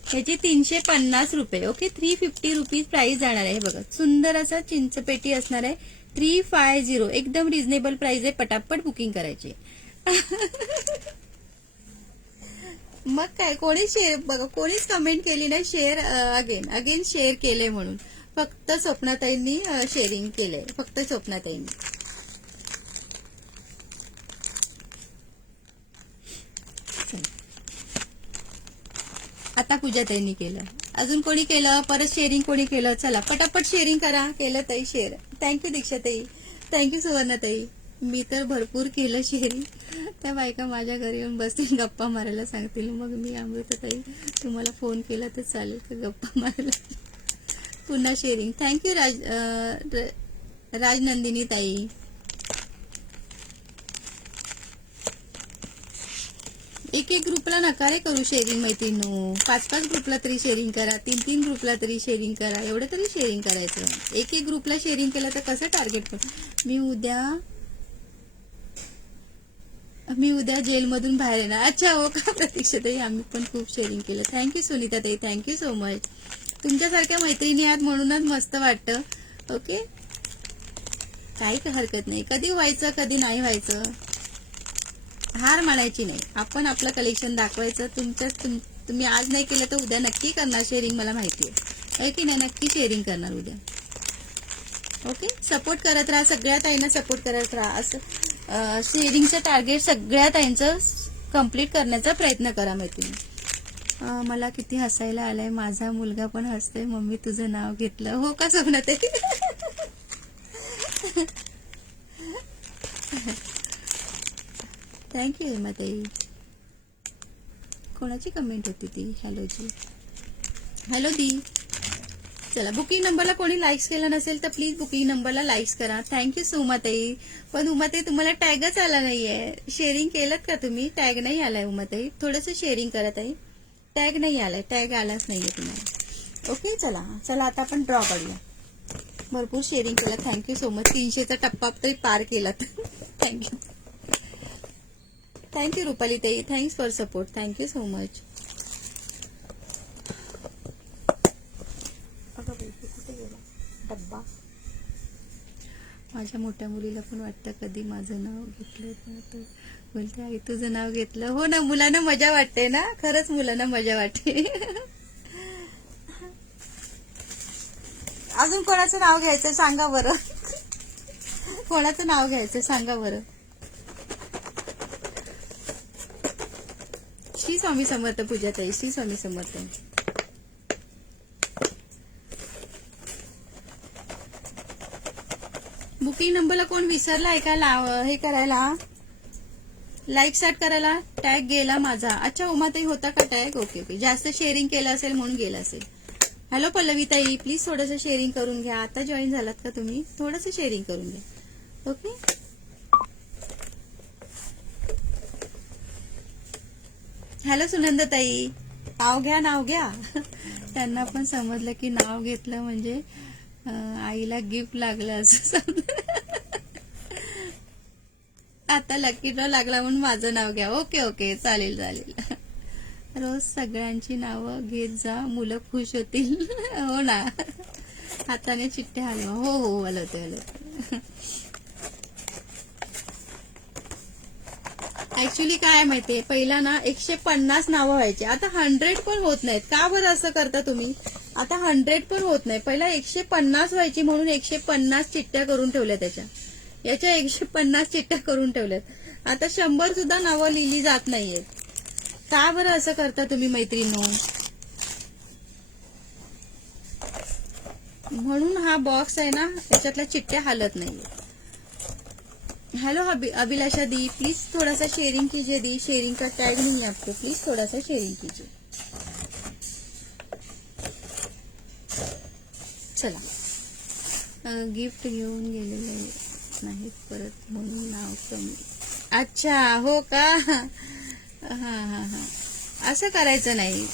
ह्याची 350 रुपये. ओके, 350 रुपीज प्राइस जाणार आहे. हे बघा, सुंदर असा चिंचपेटी असणार आहे. 350 एकदम रिझनेबल प्राइस आहे. पटापट बुकिंग करायची. मग काय, कोणी शेअर बघा, कोणीच कमेंट केली नाही. शेअर अगेन शेअर केले म्हणून. फक्त स्वप्नाताईंनी शेअरिंग केलंय, फक्त स्वप्नाताईंनी. आता पूजाताईंनी केलं. अजून कोणी केलं? परत शेअरिंग कोणी केलं? चला पटापट शेअरिंग करा. केलं ताई शेअर. थँक्यू दीक्षाताई, थँक्यू सुवर्णाताई. मी तर भरपूर केलं शेअरिंग. त्या बायका माझ्या घरी येऊन बसतील, गप्पा मारायला सांगतील. मग मी अमृताताई तुम्हाला फोन केला तर चालेल का गप्पा मारायला? पुन्हा शेअरिंग. थँक्यू राजनंदिनी ताई. एक ग्रुपला नका रे करू शेअरिंग मैत्रिणींनो. 5 ग्रुपला तरी शेअरिंग करा. 3 ग्रुपला तरी शेअरिंग करा. एवढं तरी शेअरिंग करायचं. एक ग्रुपला शेअरिंग केलं तर कसं टार्गेट करू? मी उद्या जेलमधून बाहेर येणार. अच्छा, हो का प्रतीक्षाताई? आम्ही पण खूप शेअरिंग केलं. थँक्यू सुनीताताई, थँक्यू सो मच. तुमच्यासारख्या मैत्रिणी आहात म्हणूनच मस्त वाटतं. ओके, काही हरकत नाही. कधी व्हायचं कधी नाही व्हायचं, हार मानायची नाही. आपण आपलं कलेक्शन दाखवायचं. तुम्ही आज नाही केलं तर उद्या नक्की करणार शेअरिंग, मला माहिती आहे की नाही. नक्की शेअरिंग करणार उद्या. ओके, सपोर्ट करत राहा. सगळ्या ताईंना सपोर्ट करत राहा. असं शेअरिंगचं टार्गेट सगळ्या ताईंचं कम्प्लीट करण्याचा प्रयत्न करा मैत्रिणी. मला किती हसायला आलंय. माझा मुलगा पण हसतोय. मम्मी तुझं नाव घेतलं. हो का स्वप्नाताई? थँक्यू हेमाताई. कोणाची कमेंट होती ती? हॅलो जी, हॅलो दी. चला, बुकिंग नंबरला कोणी लाईक्स केलं नसेल तर प्लीज बुकिंग नंबरला लाईक्स करा. थँक्यू सो उमाताई. पण उमाताई तुम्हाला टॅगच आला नाहीये. शेअरिंग केलं का तुम्ही? टॅग नाही आलाय उमाताई. थोडंसं शेअरिंग करा ताई. टॅग नाही आलाय, टॅग आलाच नाहीये तुम्हाला. ओके, चला आता आपण ड्रॉ काढूया. भरपूर शेअरिंग केलं. Thank you so much. 300चा टप्पा तरी पार केलात. थँक्यू. थँक्यू रुपाली ताई, thanks for support, thank you so much. कुठे गेला डब्बा? माझ्या मोठ्या मुलीला पण वाटतं कधी माझं नाव घेतलं तर बोलते आई तुझं नाव घेतलं. हो ना, मुलांना मजा वाटते ना, खरंच मुलांना मजा वाटते. अजून कोणाचं नाव घ्यायचं सांगा बरं. कोणाचं नाव घ्यायचं सांगा बरं. श्री स्वामी समर्थ पूजाताई, श्री स्वामी समर्थ. बुकिंग नंबरला कोण विसरलाय का हे करायला, लाईक स्टार्ट करायला? टॅग गेला माझा. अच्छा उमाताई होता का टॅग? ओके ओके, जास्त शेअरिंग केलं असेल म्हणून गेला असेल. हॅलो पल्लवीताई, प्लीज थोडंसं शेअरिंग करून घ्या. आता जॉईन झालात का तुम्ही? थोडंसं शेअरिंग करून घ्या. ओके. हॅलो सुनंदाताई, नाव घ्या नाव घ्या. त्यांना पण समजलं की नाव घेतलं म्हणजे आईला गिफ्ट लागलं असं समजा. आता लकी ड्रॉ लागला म्हणून माझं नाव घ्या. ओके ओके, चालेल चालेल. रोज सगळ्यांची नावं घेत जा, मुलं खुश होतील. हो ना, हाताने चिठ्ठ्या हलवा. हो हो, हलवते हलवते. ऍक्च्युली काय माहितीये, पहिला ना 150 नावं व्हायची, आता 100 पण होत नाहीत. का बरं असं करता तुम्ही? आता 100 पण होत नाही. पहिला 150 व्हायची म्हणून 150 चिठ्ठ्या करून ठेवल्या त्याच्या. याच्या 150 चिठ्ठ्या करून ठेवल्यात. आता 100 सुद्धा नावं लिहिली जात नाहीयेत. का बरं असं करता तुम्ही मैत्रिणींनो? म्हणून हा बॉक्स आहे ना, याच्यातल्या चिठ्ठ्या हालत नाहीये. हेलो अभिलाषा दी, प्लीज थोड़ा सा शेयरिंग कीजिए दी. शेयरिंग का टैग नहीं है आपको, प्लीज थोड़ा सा शेयरिंग कीजिए. चला, गिफ्ट घेऊन गेलेले नाहीत परत म्हणून नाव कमी. अच्छा हो का? हा हा हा, असं करायचं नाही.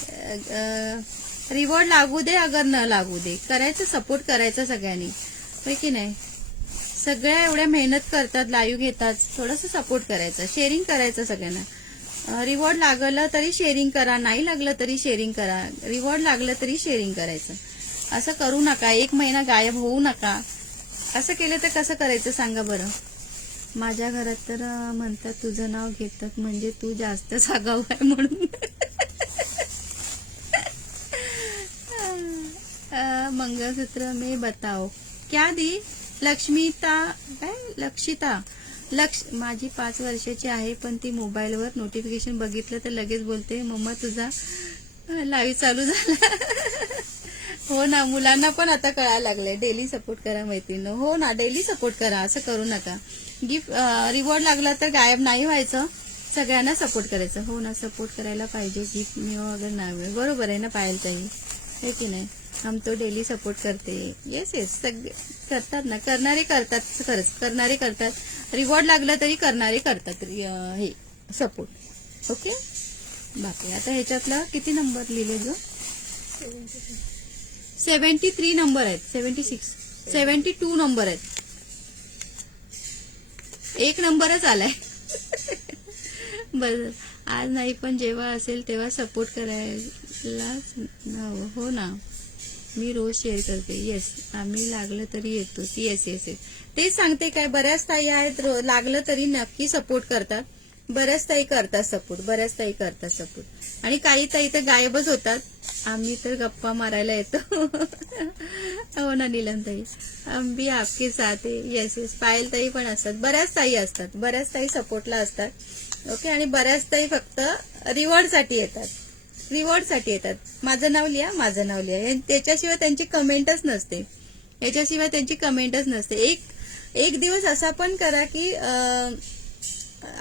रिवॉर्ड लागू दे अगर न लागू दे, करायचं, सपोर्ट करायचा सगळ्यांनी, होय की नाही? सगळ्या एवढ्या मेहनत करतात, लाईव्ह घेतात, थोडंसं सपोर्ट करायचं, शेअरिंग करायचं सगळ्यांना. रिवॉर्ड लागलं तरी शेअरिंग करा, नाही लागलं तरी शेअरिंग करा, रिवॉर्ड लागलं तरी शेअरिंग करायचं. असं करू नका, 1 महिना गायब होऊ नका. असं केलं तर कसं करायचं सांगा बरं? माझ्या घरात तर म्हणतात तुझं नाव घेतात म्हणजे तू जास्त आगाऊ आहे म्हणून. मंगलसूत्र में बताओ क्या दी? लक्ष्मीता काय? लक्षिता माझी 5 वर्षाची आहे, पण ती मोबाईलवर नोटिफिकेशन बघितलं तर लगेच बोलते मम्मा तुझा लाईव्ह चालू झाला. हो ना, मुलांना पण आता कळायला लागलंय. डेली सपोर्ट करा मैत्रिणी. हो ना, डेली सपोर्ट करा, असं करू नका. गिफ्ट रिवॉर्ड लागला तर गायब नाही व्हायचं, सगळ्यांना सपोर्ट करायचं. हो ना, सपोर्ट करायला पाहिजे. गिफ्ट मिळो अगर नाही मिळो, बरोबर आहे ना पायल ताई, है की नाही? हम तो डेली सपोर्ट करते. येस येस, सगळे करतात ना, करणारे करतात, खरंच करणारे करतात. रिवॉर्ड लागला तरी करणारे करतात हे सपोर्ट. ओके, बाकी आता ह्याच्यातला किती नंबर लिहिले जो? 73 नंबर आहेत, 76 72 नंबर आहेत. 1 नंबरच आलाय. बरं, आज नाही पण जेव्हा असेल तेव्हा सपोर्ट करायलाच. हो ना, मी रोज शेअर करते. येस, आम्ही लागलं तरी येतो. येस येस येस, तेच सांगते. काय बऱ्याच ताई आहेत लागलं तरी नक्की सपोर्ट करतात, बऱ्याच ताई करतात सपोर्ट, बऱ्याच ताई करतात सपोर्ट, आणि काही ताई तर गायबच होतात. आम्ही तर गप्पा मारायला येतो. हो ना नीलम ताई, हम भी आपके साथ है. येस येस, पायल ताई पण असतात, बऱ्याच ताई असतात, बऱ्याच ताई सपोर्टला असतात. ओके, आणि बऱ्याच ताई फक्त रिवॉर्ड साठी येतात, रिवॉर्ड साठी येतात. माझं नाव लिहा, माझं नाव लिहा, त्याच्याशिवाय त्यांची कमेंटच नसते, याच्याशिवाय त्यांची कमेंटच नसते. एक दिवस असा पण करा की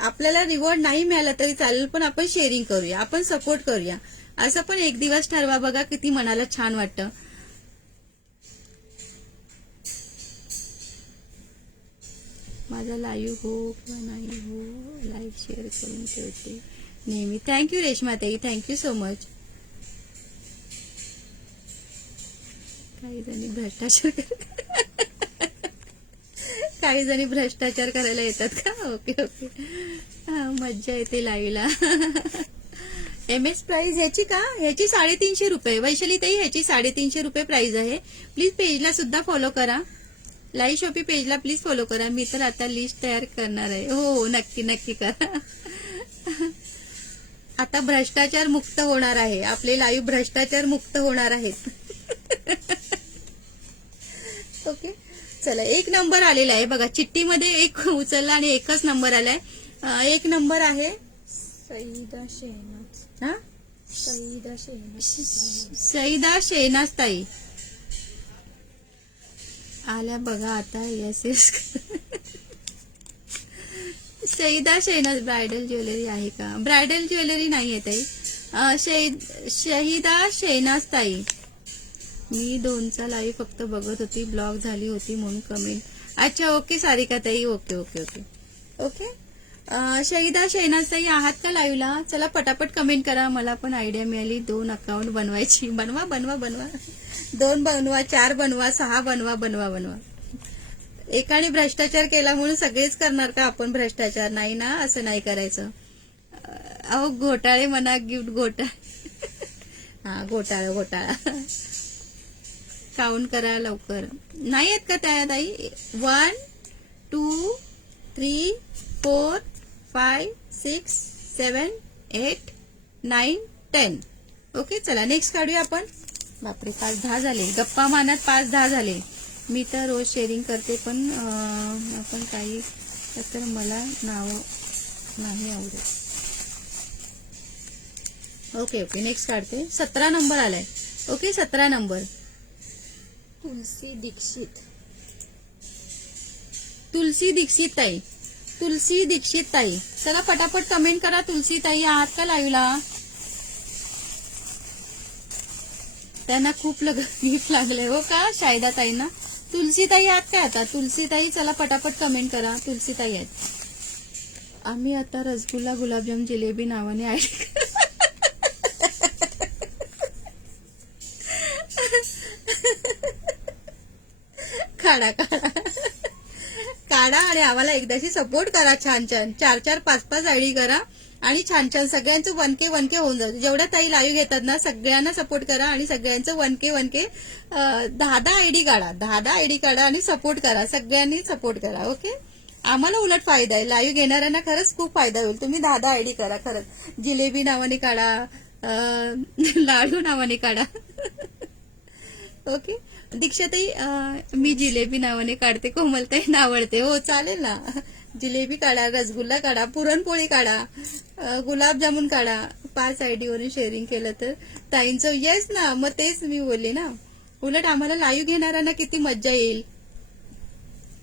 आपल्याला रिवॉर्ड नाही मिळाला तरी चालेल, पण आपण शेअरिंग करूया, आपण सपोर्ट करूया, असं पण एक दिवस ठरवा. बघा किती मनाला छान वाटतं. माझा लाईव्ह हो किंवा नाही हो, लाईव्ह शेअर करून ठेवते नेहमी. थँक्यू रेश्माताई, थँक्यू सो मच. काही जणी भ्रष्टाचार करायला येतात का? ओके ओके, मज्जा येते लाईव्हला. MS प्राइस ह्याची का? ह्याची 350 रुपये. वैशाली ताई ह्याची 350 रुपये प्राइस आहे. प्लीज पेजला सुद्धा फॉलो करा. लाईव्ह शॉपी पेजला प्लीज फॉलो करा. मी तर आता लिस्ट तयार करणार आहे. हो नक्की नक्की करा. आता भ्रष्टाचार मुक्त होणार आहे. आपले लाईव्ह भ्रष्टाचार मुक्त होणार आहेत. ओके चला, 1 नंबर आलेला आहे बघा. चिठ्ठीमध्ये 1 उचलला आणि 1च नंबर आलाय. 1 नंबर आहे सईदा शेहनाज. हा सईदा शेहनाज. सईदा शेहनाज ताई आल्या बघा आता. Yes Saeeda Shehnaz. Bridal jewellery आहे का? ब्रायडल ज्वेलरी नाहीये ताई. शहीदा शेहनाज ताई. मी 2चा लाईव्ह फक्त बघत होती, ब्लॉग झाली होती म्हणून कमेंट. अच्छा ओके सारिका ताई. Okay okay okay okay. Shahida Shehnaz ताई आहात का लाईव्हला? चला पटापट कमेंट करा. मला पण आयडिया मिळाली 2 अकाउंट बनवायची. बनवा बनवा बनवा. 2 बनवा, 4 बनवा, 6 बनवा. बनवा बनवा. एकाने भ्रष्टाचार केला म्हणून सगळेच करणार का आपण भ्रष्टाचार? नाही ना, असं नाही करायचं. अहो घोटाळे म्हणा, गिफ्ट घोटाळे. हा घोटाळा. काउंट करा लवकर. नाही आहेत का त्या ताई? 1 2 3 4 5 6 7 8 9 10. ओके चला नेक्स्ट काढूया आपण. बापरे 5-10 झाले. गप्पा मानत 5-10 झाले. मी तर रोज शेअरिंग करते पण आपण काही तर मला नाव नाही आवडत. ओके ओके नेक्स्ट काढते. 17 नंबर आलाय. Okay 17 number. तुलसी दीक्षित. तुलसी दीक्षित ताई. तुलसी दीक्षित ताई चला पटापट कमेंट करा. तुलसी ताई आहात का लाईव्हला? त्यांना खूप गिफ्ट लागले हो का शायदा ताईंना? तुलसी ताई आहात काय आता? तुलसी ताई चला पटापट कमेंट करा. तुलसी ताई आहेत. आम्ही आता रसगुल्ला गुलाबजाम जिलेबी नावाने आहे. काढा आणि आम्हाला एकदाशी सपोर्ट करा. छान 4-4 5-5 आयडी करा आणि छान सगळ्यांचं 1K होऊन जातं. जेवढ्या ताई लाईव्ह घेतात ना सगळ्यांना सपोर्ट करा आणि सगळ्यांचं 1K 10 आयडी काढा. 10 आयडी काढा आणि सपोर्ट करा. सगळ्यांनी सपोर्ट करा. ओके आम्हाला उलट फायदा आहे. लाईव्ह घेणाऱ्यांना खरंच खूप फायदा होईल. तुम्ही 10 आयडी करा. खरंच जिलेबी नावाने काढा, लाडू नावाने काढा. ओके दीक्षाताई मी जिलेबी नावाने काढते. कोमलताई आवडते. हो चालेल ना. जिलेबी काढा, रसगुल्ला काढा, पुरणपोळी काढा, गुलाबजामुन काढा. 5 आयडी वरून शेअरिंग केलं तर ताईंचं येस ना. मग तेच मी बोलले ना. उलट आम्हाला लाईव्ह घेणाऱ्यांना किती मज्जा येईल.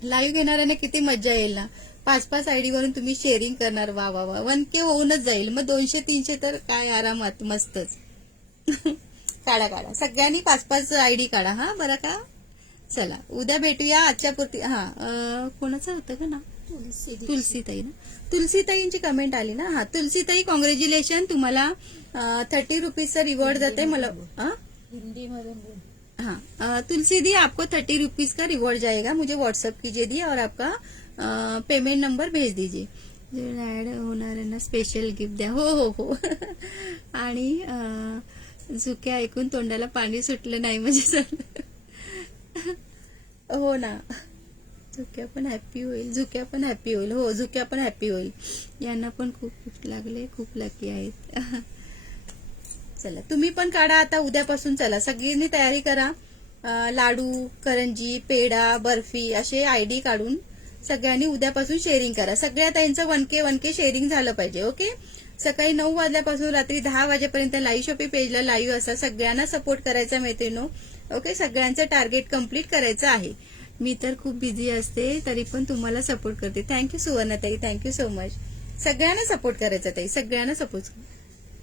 लाईव्ह घेणाऱ्यांना किती मज्जा येईल ना. 5-5 आयडी वरून तुम्ही शेअरिंग करणार. वा वा वा. 1K होऊनच जाईल. मग 200-300 तर काय आरामात मस्तच. काढा सगळ्यांनी 5-5 आयडी काढा. हा बरं का. चला उद्या भेटूया. आजच्या पुरती. हा कोणाचं होतं का ना? तुलसीताई ना. तुलसीताईंची कमेंट आली ना. हा तुलसीताई कॉंग्रॅच्युलेशन. तुम्हाला 30 रुपीजचा रिवॉर्ड जाते. मला हिंदी मध्ये. हाँ तुलसी दी आपको 30 रुपीज का रिवॉर्ड जाएगा. मुझे व्हाट्सएप कीजिए दिए और आपका पेमेंट नंबर भेज दीजिए. ऍड होणाऱ्यांना स्पेशल गिफ्ट द्या. हो. आणि झुक्या ऐकून तोंडाला पाणी सुटलं नाही म्हणजे हो ना. झुक्या पण हॅपी होईल. हो झुक्या पण हॅपी होईल. यांना पण खूप गिफ्ट लागले. खूप लकी आहेत. चला तुम्ही पण काढा आता उद्यापासून. चला सगळ्यांनी तयारी करा. लाडू, करंजी, पेढा, बर्फी असे आयडी काढून सगळ्यांनी उद्यापासून शेअरिंग करा. सगळ्या त्यांचं 1K शेअरिंग झालं पाहिजे. ओके सकाळी 9 वाजल्यापासून रात्री 10 वाजेपर्यंत लाईव्ह शॉपी पेजला लाईव्ह असा सगळ्यांना सपोर्ट करायचा मैत्रिणींनो. ओके सगळ्यांचं टार्गेट कम्प्लीट करायचं आहे. मी तर खूप बिझी असते तरी पण तुम्हाला सपोर्ट करते. थँक्यू सुवर्णाताई. Thank you so much. सगळ्यांना सपोर्ट करायचा ताई. सगळ्यांना सपोर्ट.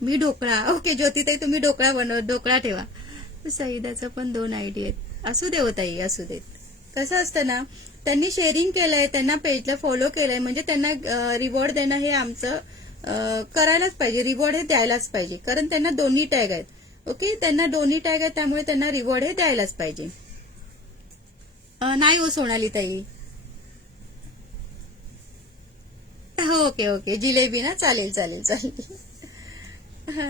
मी ढोकळा. ओके ज्योतिताई तुम्ही ढोकळा ठेवा. सईदाचं पण 2 आयडी आहेत. असू दे हो ताई असू देत. कसं असतं ना त्यांनी शेअरिंग केलंय, त्यांना पेजला फॉलो केलंय म्हणजे त्यांना रिवॉर्ड देणं हे आमचं करायलाच पाहिजे. रिवॉर्ड हे द्यायलाच पाहिजे कारण त्यांना दोन्ही टॅग आहेत. ओके त्यांना दोन्ही टॅग आहेत त्यामुळे त्यांना रिवॉर्ड हे द्यायलाच पाहिजे. नाही हो सोनाली ताई. हो ओके ओके जिलेबी ना, चालेल चालेल चालेल.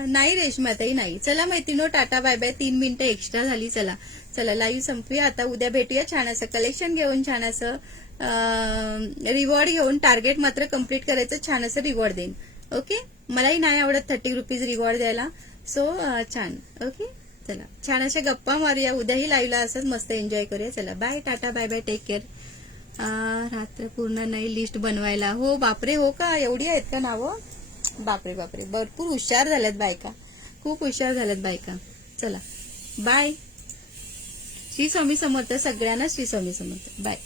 नाही रेश्माताई नाही. चला मैत्रिणो, टाटा बाय बाय. 3 मिनिटं एक्स्ट्रा झाली. चला चला लाईव्ह संपूया आता. उद्या भेटूया छान असं कलेक्शन घेऊन, छान असं रिवॉर्ड घेऊन. टार्गेट मात्र कम्प्लीट करायचं, छान असं रिवॉर्ड देईन. ओके, मलाही नाही आवडत 30 रुपीज रिवॉर्ड द्यायला. सो छान. ओके, चला छान अशा गप्पा मारूया. उद्याही लाईव्हला असंच मस्त एन्जॉय करूया. चला bye, tata bye bye, take care. रात्र पूर्ण नाही लिस्ट बनवायला. हो बापरे, हो का, एवढी आहेत का नावं? बापरे बापरे, भरपूर हुशार झाल्यात बायका, खूप हुशार झाल्यात बायका. चला बाय. श्री स्वामी समर्थ सगळ्यांना. श्री स्वामी समर्थ. बाय.